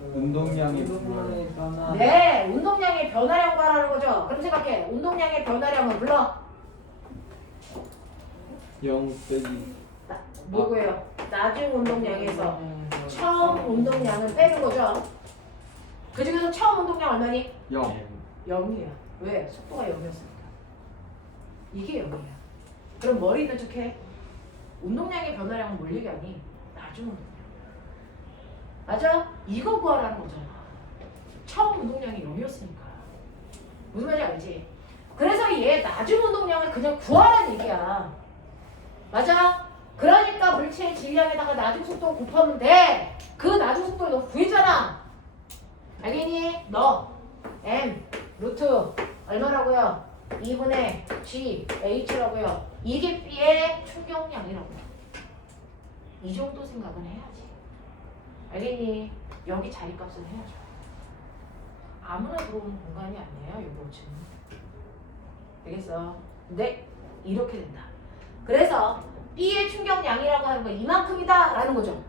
운동량이 운동량의 변화. 네, 운동량의 변화량 구하라는 거죠. 그럼 생각해. 운동량의 변화량을 불러. 0 빼기 뭐고요? 나중 운동량에서 처음 운동량을 빼는 거죠. 그 중에서 처음 운동량 얼마니? 0 0이야. 왜? 속도가 0이었으니까. 이게 0이야. 그럼 머리 있는 척해. 운동량의 변화량은 뭘 얘기하니? 나중 운동량. 맞아? 이거 구하라는 거잖아. 처음 운동량이 0이었으니까. 무슨 말인지 알지? 그래서 얘 나중 운동량을 그냥 구하라는 얘기야. 맞아? 그러니까 물체의 질량에다가 나중 속도 곱하면 돼. 그 나중 속도를 너 구했잖아. 알겠니? 너 m 루트 얼마라고요? 2분의 g h라고요. 이게 B의 충격량이라고요. 이 정도 생각은 해야지. 알겠니? 여기 자리값은 해야죠. 아무나 들어오는 공간이 아니에요. 요거 지금. 되겠어? 근데 이렇게 된다. 그래서 B의 충격량이라고 하는 건 이만큼이다 라는 거죠.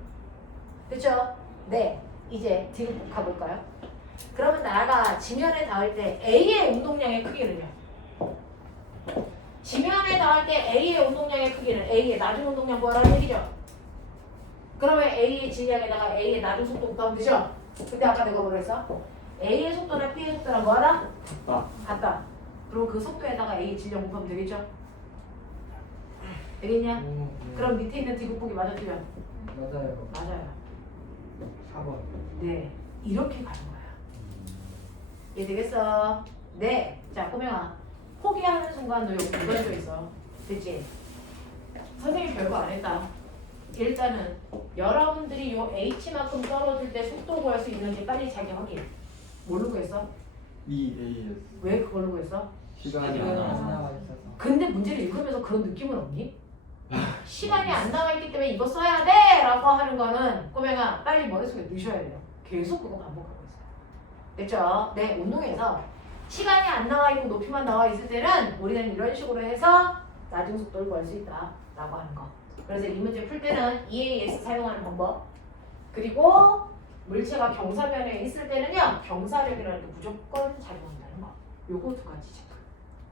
그렇죠? 네. 이제 뒤로 가볼까요? 그러면 나가 지면에 닿을 때 A의 운동량의 크기는요? 지면에 닿을 때 A의 운동량의 크기는 A의 나중 운동량 구하라는 얘기죠. 그러면 A의 질량에다가 A의 나중 속도 곱하면 되죠? 근데 아까 내가 뭐라 했어? A의 속도랑 B의 속도랑 뭐하다? 같다. 그럼 그 속도에다가 A의 질량 곱하면 되겠죠? 되겠냐? 그럼 밑에 있는 뒤곱보기 맞아뜨면? 맞아요. 맞아요. 4번. 네. 이렇게 가는 거야. 이해 되겠어? 네. 자, 꼬맹아. 포기하는 순간 너 여기 무너져 있어. 됐지? 선생님 별거 안 했다. 일단은 여러분들이 요 H만큼 떨어질 때 속도 구할 수 있는지 빨리 자기 확인. 뭘로 구했어? EAS 왜 그걸로 구했어? 시간이 안 안 나와. 나와. 나와 있어서. 근데 문제를 읽으면서 그런 느낌은 없니? 시간이 안 남아있기 때문에 이거 써야 돼! 라고 하는 거는 꼬맹아 빨리 머릿속에 넣으셔야 돼요. 계속 그거 반복하고 있어요. 됐죠? 네, 운동에서 시간이 안 나와있고 높이만 나와있을 때는 우리는 이런 식으로 해서 나중 속도를 구할 수 있다 라고 하는 거. 그래서 이 문제 풀 때는 EAS 사용하는 방법, 그리고 물체가 경사변에 있을 때는요 경사력이라는 게 무조건 작용한다는 거. 요거 두 가지 체크.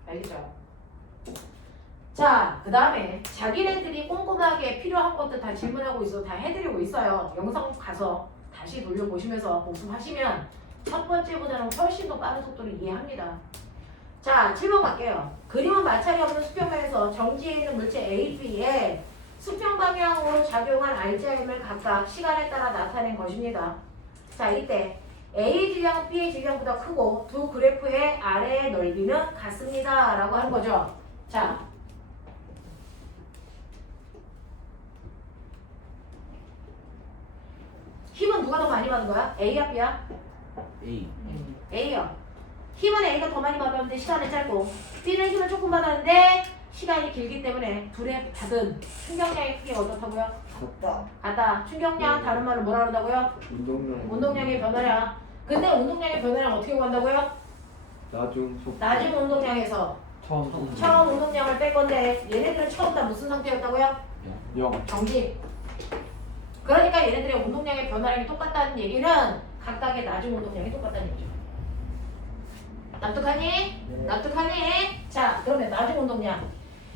알겠죠? 자, 그 다음에 자기네들이 꼼꼼하게 필요한 것들 다 질문하고 있어, 다 해드리고 있어요. 영상 가서 다시 돌려보시면서 복습하시면 첫 번째보다는 훨씬 더 빠른 속도로 이해합니다. 자, 7번 갈게요. 그림은 마찰이 없는 수평면에서 정지해 있는 물체 A, B에 수평 방향으로 작용한 RGM을 각각 시간에 따라 나타낸 것입니다. 자, 이때 A의 질량은 B의 질량보다 크고 두 그래프의 아래의 넓이는 같습니다 라고 하는 거죠. 자, 힘은 누가 더 많이 받은 거야? A야 B야? A. A요. 힘은 A가 더 많이 받았는데 시간이 짧고 B는 힘을 조금 받았는데 시간이 길기 때문에 둘의 받은 충격량의 크기가 어떻다고요? 같다. 충격량 다른 말로 뭐라 그러다고요? 운동량의 변화량. 근데 운동량의 변화량 어떻게 구한다고요? 나중 속도 나중 운동량에서 처음 처음 운동량을 뺄 건데 얘네들은 처음 다 무슨 상태였다고요? 0 정지. 그러니까 얘네들의 운동량의 변화량이 똑같다는 얘기는 각각의 나중 운동량이 똑같다는 얘기죠. 납득하니? 네. 납득하니? 자, 그러면 나중 운동량.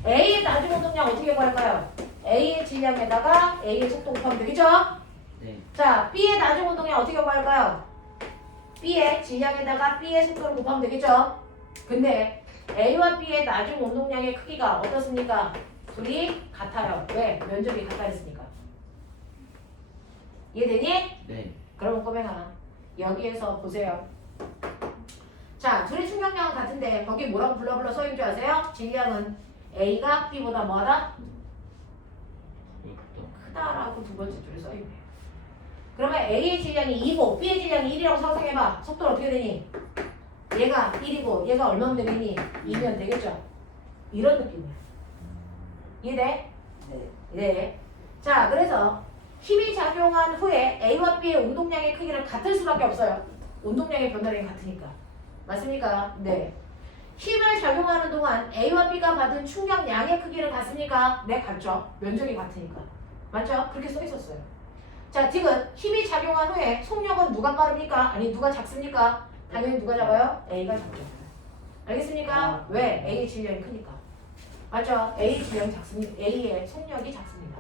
A의 나중 운동량 어떻게 구할까요? A의 질량에다가 A의 속도 곱하면 되겠죠? 네. 자, B의 나중 운동량 어떻게 구할까요? B의 질량에다가 B의 속도를 곱하면 되겠죠? 근데 A와 B의 나중 운동량의 크기가 어떻습니까? 둘이 같아요. 왜? 면적이 같아졌으니까. 이해되니? 네. 그러면 꼬맹아 여기에서 보세요. 자, 둘의 충격량은 같은데 거기 뭐라고 불러 써있는 줄 아세요? 질량은 A가 B보다 뭐하다? 크다라고 두 번째 줄에 써있네요. 그러면 A의 질량이 2고 B의 질량이 1이라고 상상해봐. 속도는 어떻게 되니? 얘가 1이고 얘가 얼마면 되겠니? 2면 되겠죠? 이런 느낌이야. 이해돼? 네. 네. 자, 그래서 힘이 작용한 후에 A와 B의 운동량의 크기는 같을 수밖에 없어요. 운동량의 변화량이 같으니까. 맞습니까? 네. 힘을 작용하는 동안 A와 B가 받은 충격량의 크기는 같습니까? 네, 같죠. 면적이 같으니까. 맞죠? 그렇게 써 있었어요. 자, 디귿. 힘이 작용한 후에 속력은 누가 빠릅니까? 아니, 누가 작습니까? 당연히 누가 작아요? A가 작죠. 알겠습니까? 왜? A의 질량이 크니까. 맞죠? A 질량이 작습니다. A의 속력이 작습니다.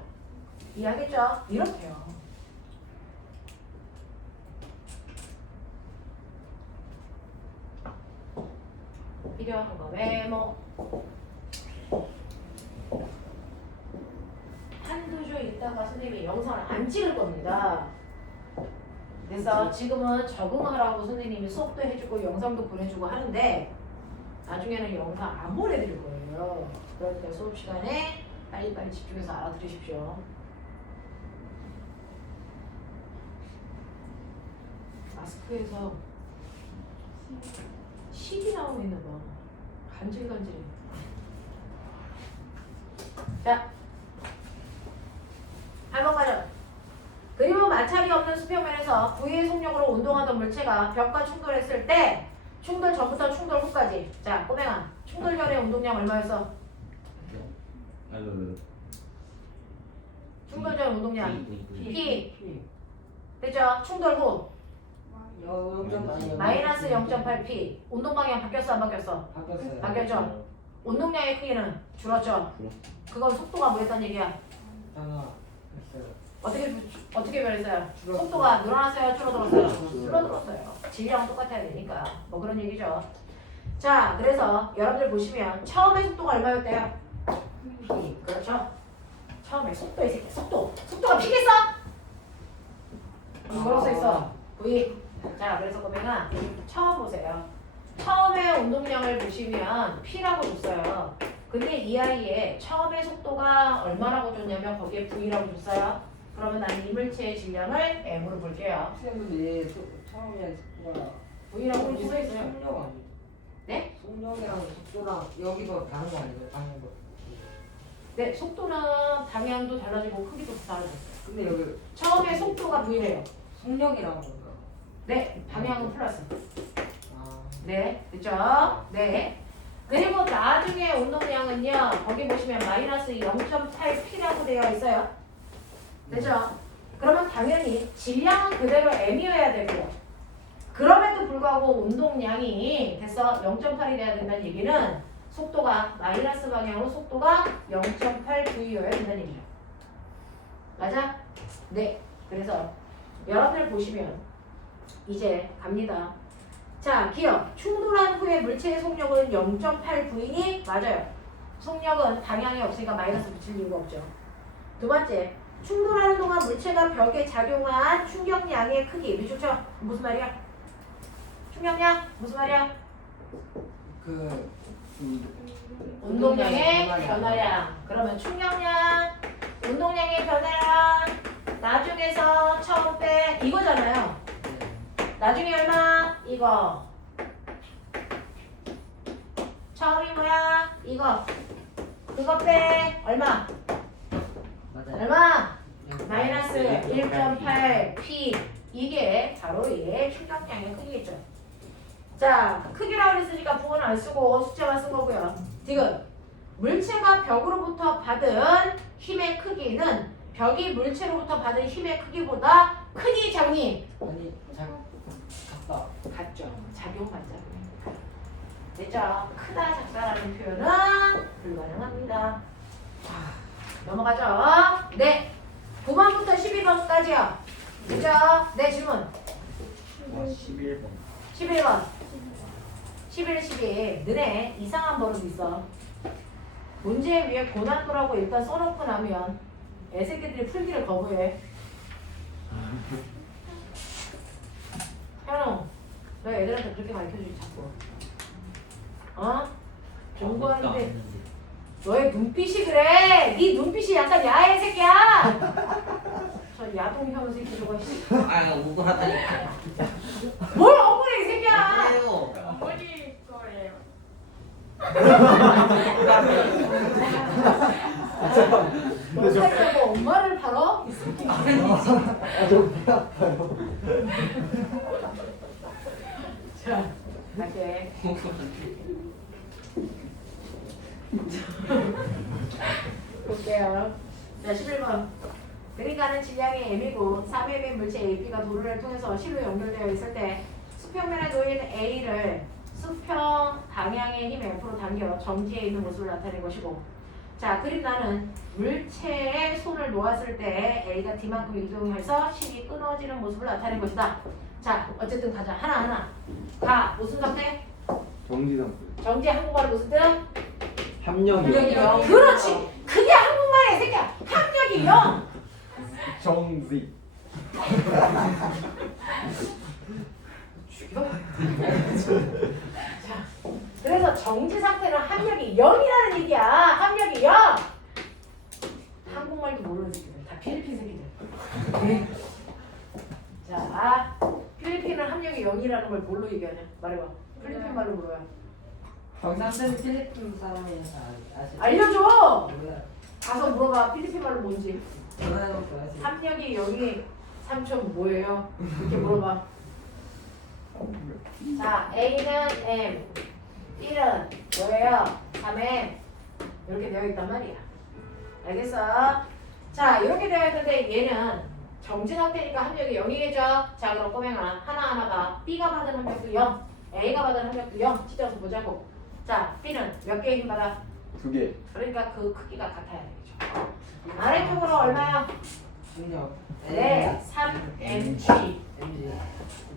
이해하겠죠? 이렇게요. 필요한 거 메모. 한두 줄 있다가 선생님이 영상을 안 찍을 겁니다. 그래서 지금은 적응하라고 선생님이 수업도 해주고 영상도 보내주고 하는데 나중에는 영상 안 보내드릴 거예요. 그러니까 수업 시간에 빨리빨리 집중해서 알아들으십시오. 마스크에서 식이 나오고 있나 봐. 간질간질해. 자, 8번 가죠. 그리고 마찰이 없는 수평면에서 V의 속력으로 운동하던 물체가 벽과 충돌했을 때 충돌 전부터 충돌 후까지. 자, 꼬맹아. 충돌 전의 운동량 얼마였어? 충돌 전 운동량 P. 됐죠? 충돌 후 마이너스 0.8P. 운동 방향 바뀌었어 안 바뀌었어? 바뀌었어요. 바뀌었죠? 운동량의 크기는 줄었죠? 그건 속도가 뭐였단 얘기야? 하나 했어요. 어떻게 변했어요? 줄었어요. 속도가 늘어났어요? 줄어들었어요? 줄었어요. 줄어들었어요. 질량은 똑같아야 되니까 뭐 그런 얘기죠. 자, 그래서 여러분들 보시면 처음에 속도가 얼마였대요? P. 그렇죠? 처음에 속도의 새끼. 속도가 P겠어? 뭐라고 써있어? V. 자, 그래서 그러면 처음 보세요. 처음에 운동량을 보시면 P라고 줬어요. 근데 이 아이의 처음에 속도가 얼마라고 줬냐면 거기에 V라고 줬어요. 그러면 나는 이물체의 질량을 M으로 볼게요. 선생님들 처음에 속도가 V라고 이렇게 써있어요. 속력 아니에요? 네? 속력이랑 속도랑 여기도 다른 거 아니에요? 방향도. 네, 속도는 방향도 달라지고 크기도 달라졌어요. 근데 여기 처음에 속도가 V래요. 속력이라는 건가? 네, 방향은 플러스. 아. 네, 됐죠? 네. 그리고 나중에 운동량은요, 거기 보시면 마이너스 0.8P라고 되어 있어요. 됐죠? 그러면 당연히 질량은 그대로 M이어야 되고요. 그럼에도 불구하고 운동량이 됐어 0.8이 돼야 된다는 얘기는 속도가 마이너스 방향으로 속도가 0.8V여야 된다는 얘기죠. 맞아? 네. 그래서 여러분들 보시면 이제 갑니다. 자, 기억. 충돌한 후에 물체의 속력은 0.8V니 맞아요. 속력은 방향이 없으니까 마이너스 붙일 이유가 없죠. 두 번째, 충돌하는 동안 물체가 벽에 작용한 충격량의 크기. 미쳤죠? 무슨 말이야? 충격량? 무슨 말이야? 그 운동량의 변화량. 그러면 충격량, 운동량의 변화량, 나중에서 처음 빼 이거잖아요. 나중에 얼마? 이거. 처음이 뭐야? 이거. 그거 빼 얼마? 얼마? 마이너스 1.8P. 이게 바로 얘의 충격량의 크기겠죠. 자, 크기라고 했으니까 부호는 안 쓰고 숫자만 쓴 거고요. 지금 물체가 벽으로부터 받은 힘의 크기는 벽이 물체로부터 받은 힘의 크기보다 크니 작니? 아니 작다. 같죠. 작용 반작용. 됐죠? 크다 작다라는 표현은 불가능합니다. 자, 넘어가죠. 네. 9번부터 12번까지요. 됐죠? 네, 질문. 11번. 11번. 11, 12. 너네 이상한 버릇 있어. 문제 위에 고난도라고 일단 써놓고 나면 애새끼들이 풀기를 거부해. 현우, 너 애들한테 그렇게 가르쳐주지 자꾸. 어? 공부하는데 너의 눈빛이 그래. 네 눈빛이 약간 야해 새끼야. 저 야동 현우 새끼 저거. 아 억울하다니까. 뭘 억울해 이 새끼야. 그래요. 어머니 거예요. 너 살려고 엄마를 팔아? 이 새끼. 아저배 아파요. 자, 갈게. 볼게요. 자, 11번. 그러니까는 질량이 m이고 3m의 물체 AB가 도로를 통해서 실로 연결되어 있을 때 수평면에 놓인 A를 수평 방향의 힘 F로 당겨 정지해 있는 모습을 나타낼 것이고, 자, 그림나는 물체에 손을 놓았을 때 A가 D만큼 이동해서 실이 끊어지는 모습을 나타낸 것이다. 자, 어쨌든 가자. 하나하나. 가. 무슨 상태? 정지 상태. 정지 한국말은 무슨 뜻? 합력이. 그렇지. 그게 한국말이야, 이 새끼야. 합력이 0. 정지. 죽여. 자, 그래서 정지 상태는 합력이 0이라는 얘기야. 합력이 0. 한국말도 모르는 새끼들. 다 필리핀 새끼들. 자, 필리핀은 합력이 0이라는 걸 뭘로 얘기하냐? 말해봐. 필리핀 말로 물어요. 남자는 필리핀 사람이에요. 아시죠? 알려줘. 뭐야? 가서 물어봐. 필리핀 말로 뭔지. 전화해놓고 아시죠? 합력이 0이 3천 뭐예요? 이렇게 물어봐. 자, A는 M, B는 뭐예요? 3M. 이렇게 되어 있단 말이야. 알겠어? 자, 이렇게 되어 있는데 얘는 정지 상태니까 합력이 0이겠죠? 자, 그럼 꼬맹아 하나하나 봐. B가 받은 합력도 0, A가 받은 합력도 0. 찢어서 보자고. 자, B는 몇 개의 힘 받아? 2개. 그러니까 그 크기가 같아야 되겠죠. 아래쪽으로 얼마야? 중력. 네, 3mg. MG.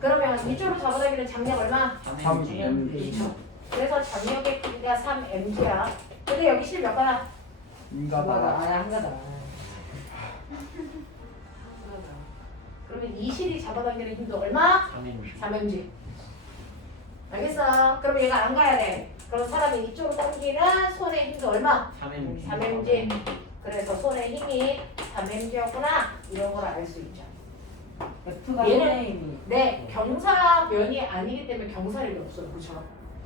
그러면 이쪽으로 잡아당기는 장력 얼마? 3mg. 그래서 장력의 크기가 3mg야. 근데 여기 실 몇 가나? 인가다. 아예 한 가다. 그러면 이 실이 잡아당기는 힘도 얼마? 3mg. 알겠어? 그럼 얘가 안 가야 돼. 그럼 사람이 이쪽으로 당기는 손의 힘도 얼마? 3mg. 그래서 손의 힘이 3mg였구나. 이런 걸 알 수 있죠. F가 얘는- 손의 힘이. 네, 경사면이 아니기 때문에 경사력이 없어요. 그렇죠?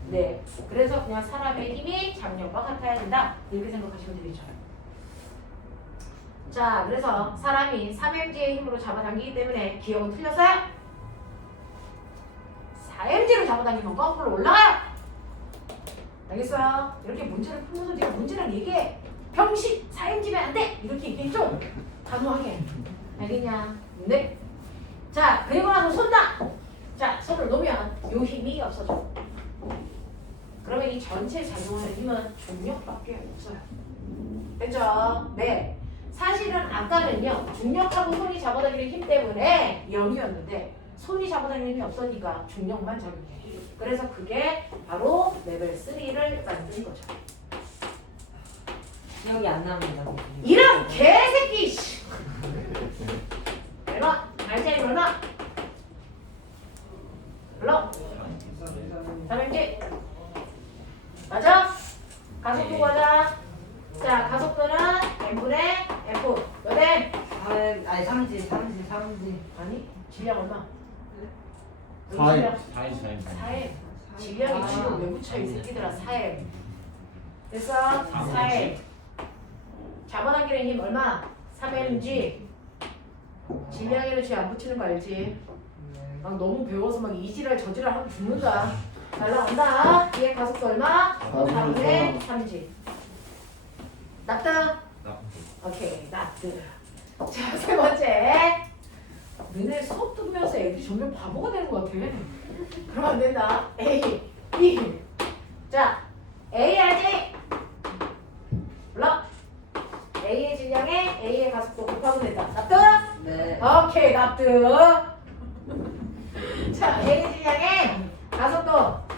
네, 그래서 그냥 사람의 힘이 장력과 같아야 된다. 이렇게 생각하시면 되겠죠. 자, 그래서 사람이 3mg의 힘으로 잡아당기기 때문에 기억은 틀렸어요? 4mg로 잡아당기면 거꾸로 올라가요. 알겠어요? 이렇게 문제를 풀면서 네가 문제랑 얘기해. 병식 4mg면 안 돼. 이렇게 얘기해줘. 단호하게. 알겠냐? 네. 자, 그리고 나서 손다. 자, 손을 놓으면 요 힘이 없어져. 그러면 이 전체 작용하는 힘은 중력밖에 없어요. 됐죠? 네. 사실은 아까는요, 중력하고 손이 잡아당기는 힘 때문에 0이었는데 손이 잡아당기는 힘이 없으니까 중력만 작용해. 그래서 그게 바로 레벨 3를 만든 거죠. 기억이 안 납니다. 이런 개새끼 씨. 얼마? 알짜리 얼마? 불러. 3mg. 맞아? 가속도 가자. 자, 가속도는 m분의 f. 몇 m? 아니 3지. 아니, 질량 얼마? 4M. 4m. 질량이 지금 왜 붙여 이 새끼들아. 4m. 됐어? 4m. 잡아당기는 힘 얼마? 3mg. 질량에는 쥐 안 붙이는 거 알지? 막 너무 배워서 막 이지랄 저지랄 하고 죽는다. 날라간다. 얘 가속도 얼마? 4분의 3g. 납득? 오케이, 납득. 자, 세 번째. 너네 수업 들으면서 애들이 점점 바보가 되는 것 같아. 그러면 안 된다. A, B. 자, A 알지? 불러. A의 질량에 A의 가속도 곱하면 된다. 납득? 네. 오케이, 납득. 자, A의 질량에 가속도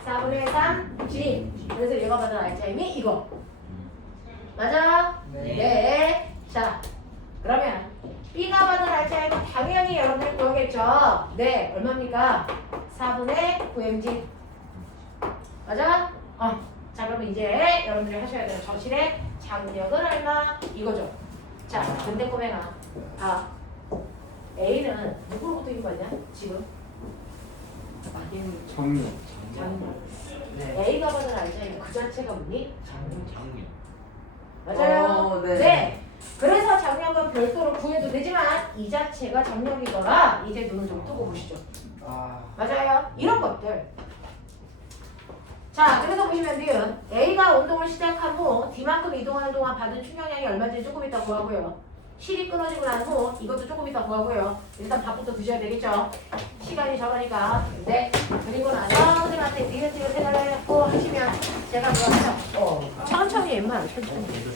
4분의 3g. 그래서 얘가 받은 알짜임이 이거. 맞아? 네. 자, 그러면 B가 받은 알짜임은 당연히 여러분들 구하겠죠? 네, 얼마입니까? 4분의 9mg. 맞아? 자, 그러면 이제 여러분들이 하셔야 되는 저실의 장력은 얼마? 이거죠. 자, 근데 꼬맹아. A는 누구로부터 힘받냐? 지금? 맞아요? 네. 그래서 장력은 별도로 구해도 되지만 이 자체가 장력이거라. 이제 눈을 좀 뜨고 보시죠. 아 맞아요? 이런 것들. 자, 그래서 보시면 돼요. A가 운동을 시작한 후 D만큼 이동하는 동안 받은 충격량이 얼마인지 조금 이따 구하고요. 실이 끊어지고 난 후 이것도 조금 이따 구하고요. 일단 밥부터 드셔야 되겠죠? 시간이 적으니까. 네. 그리고 나서 선생님한테 디귿디귿 해달라고 하시면 제가 그거 하죠. 천천히 엠마 천천히.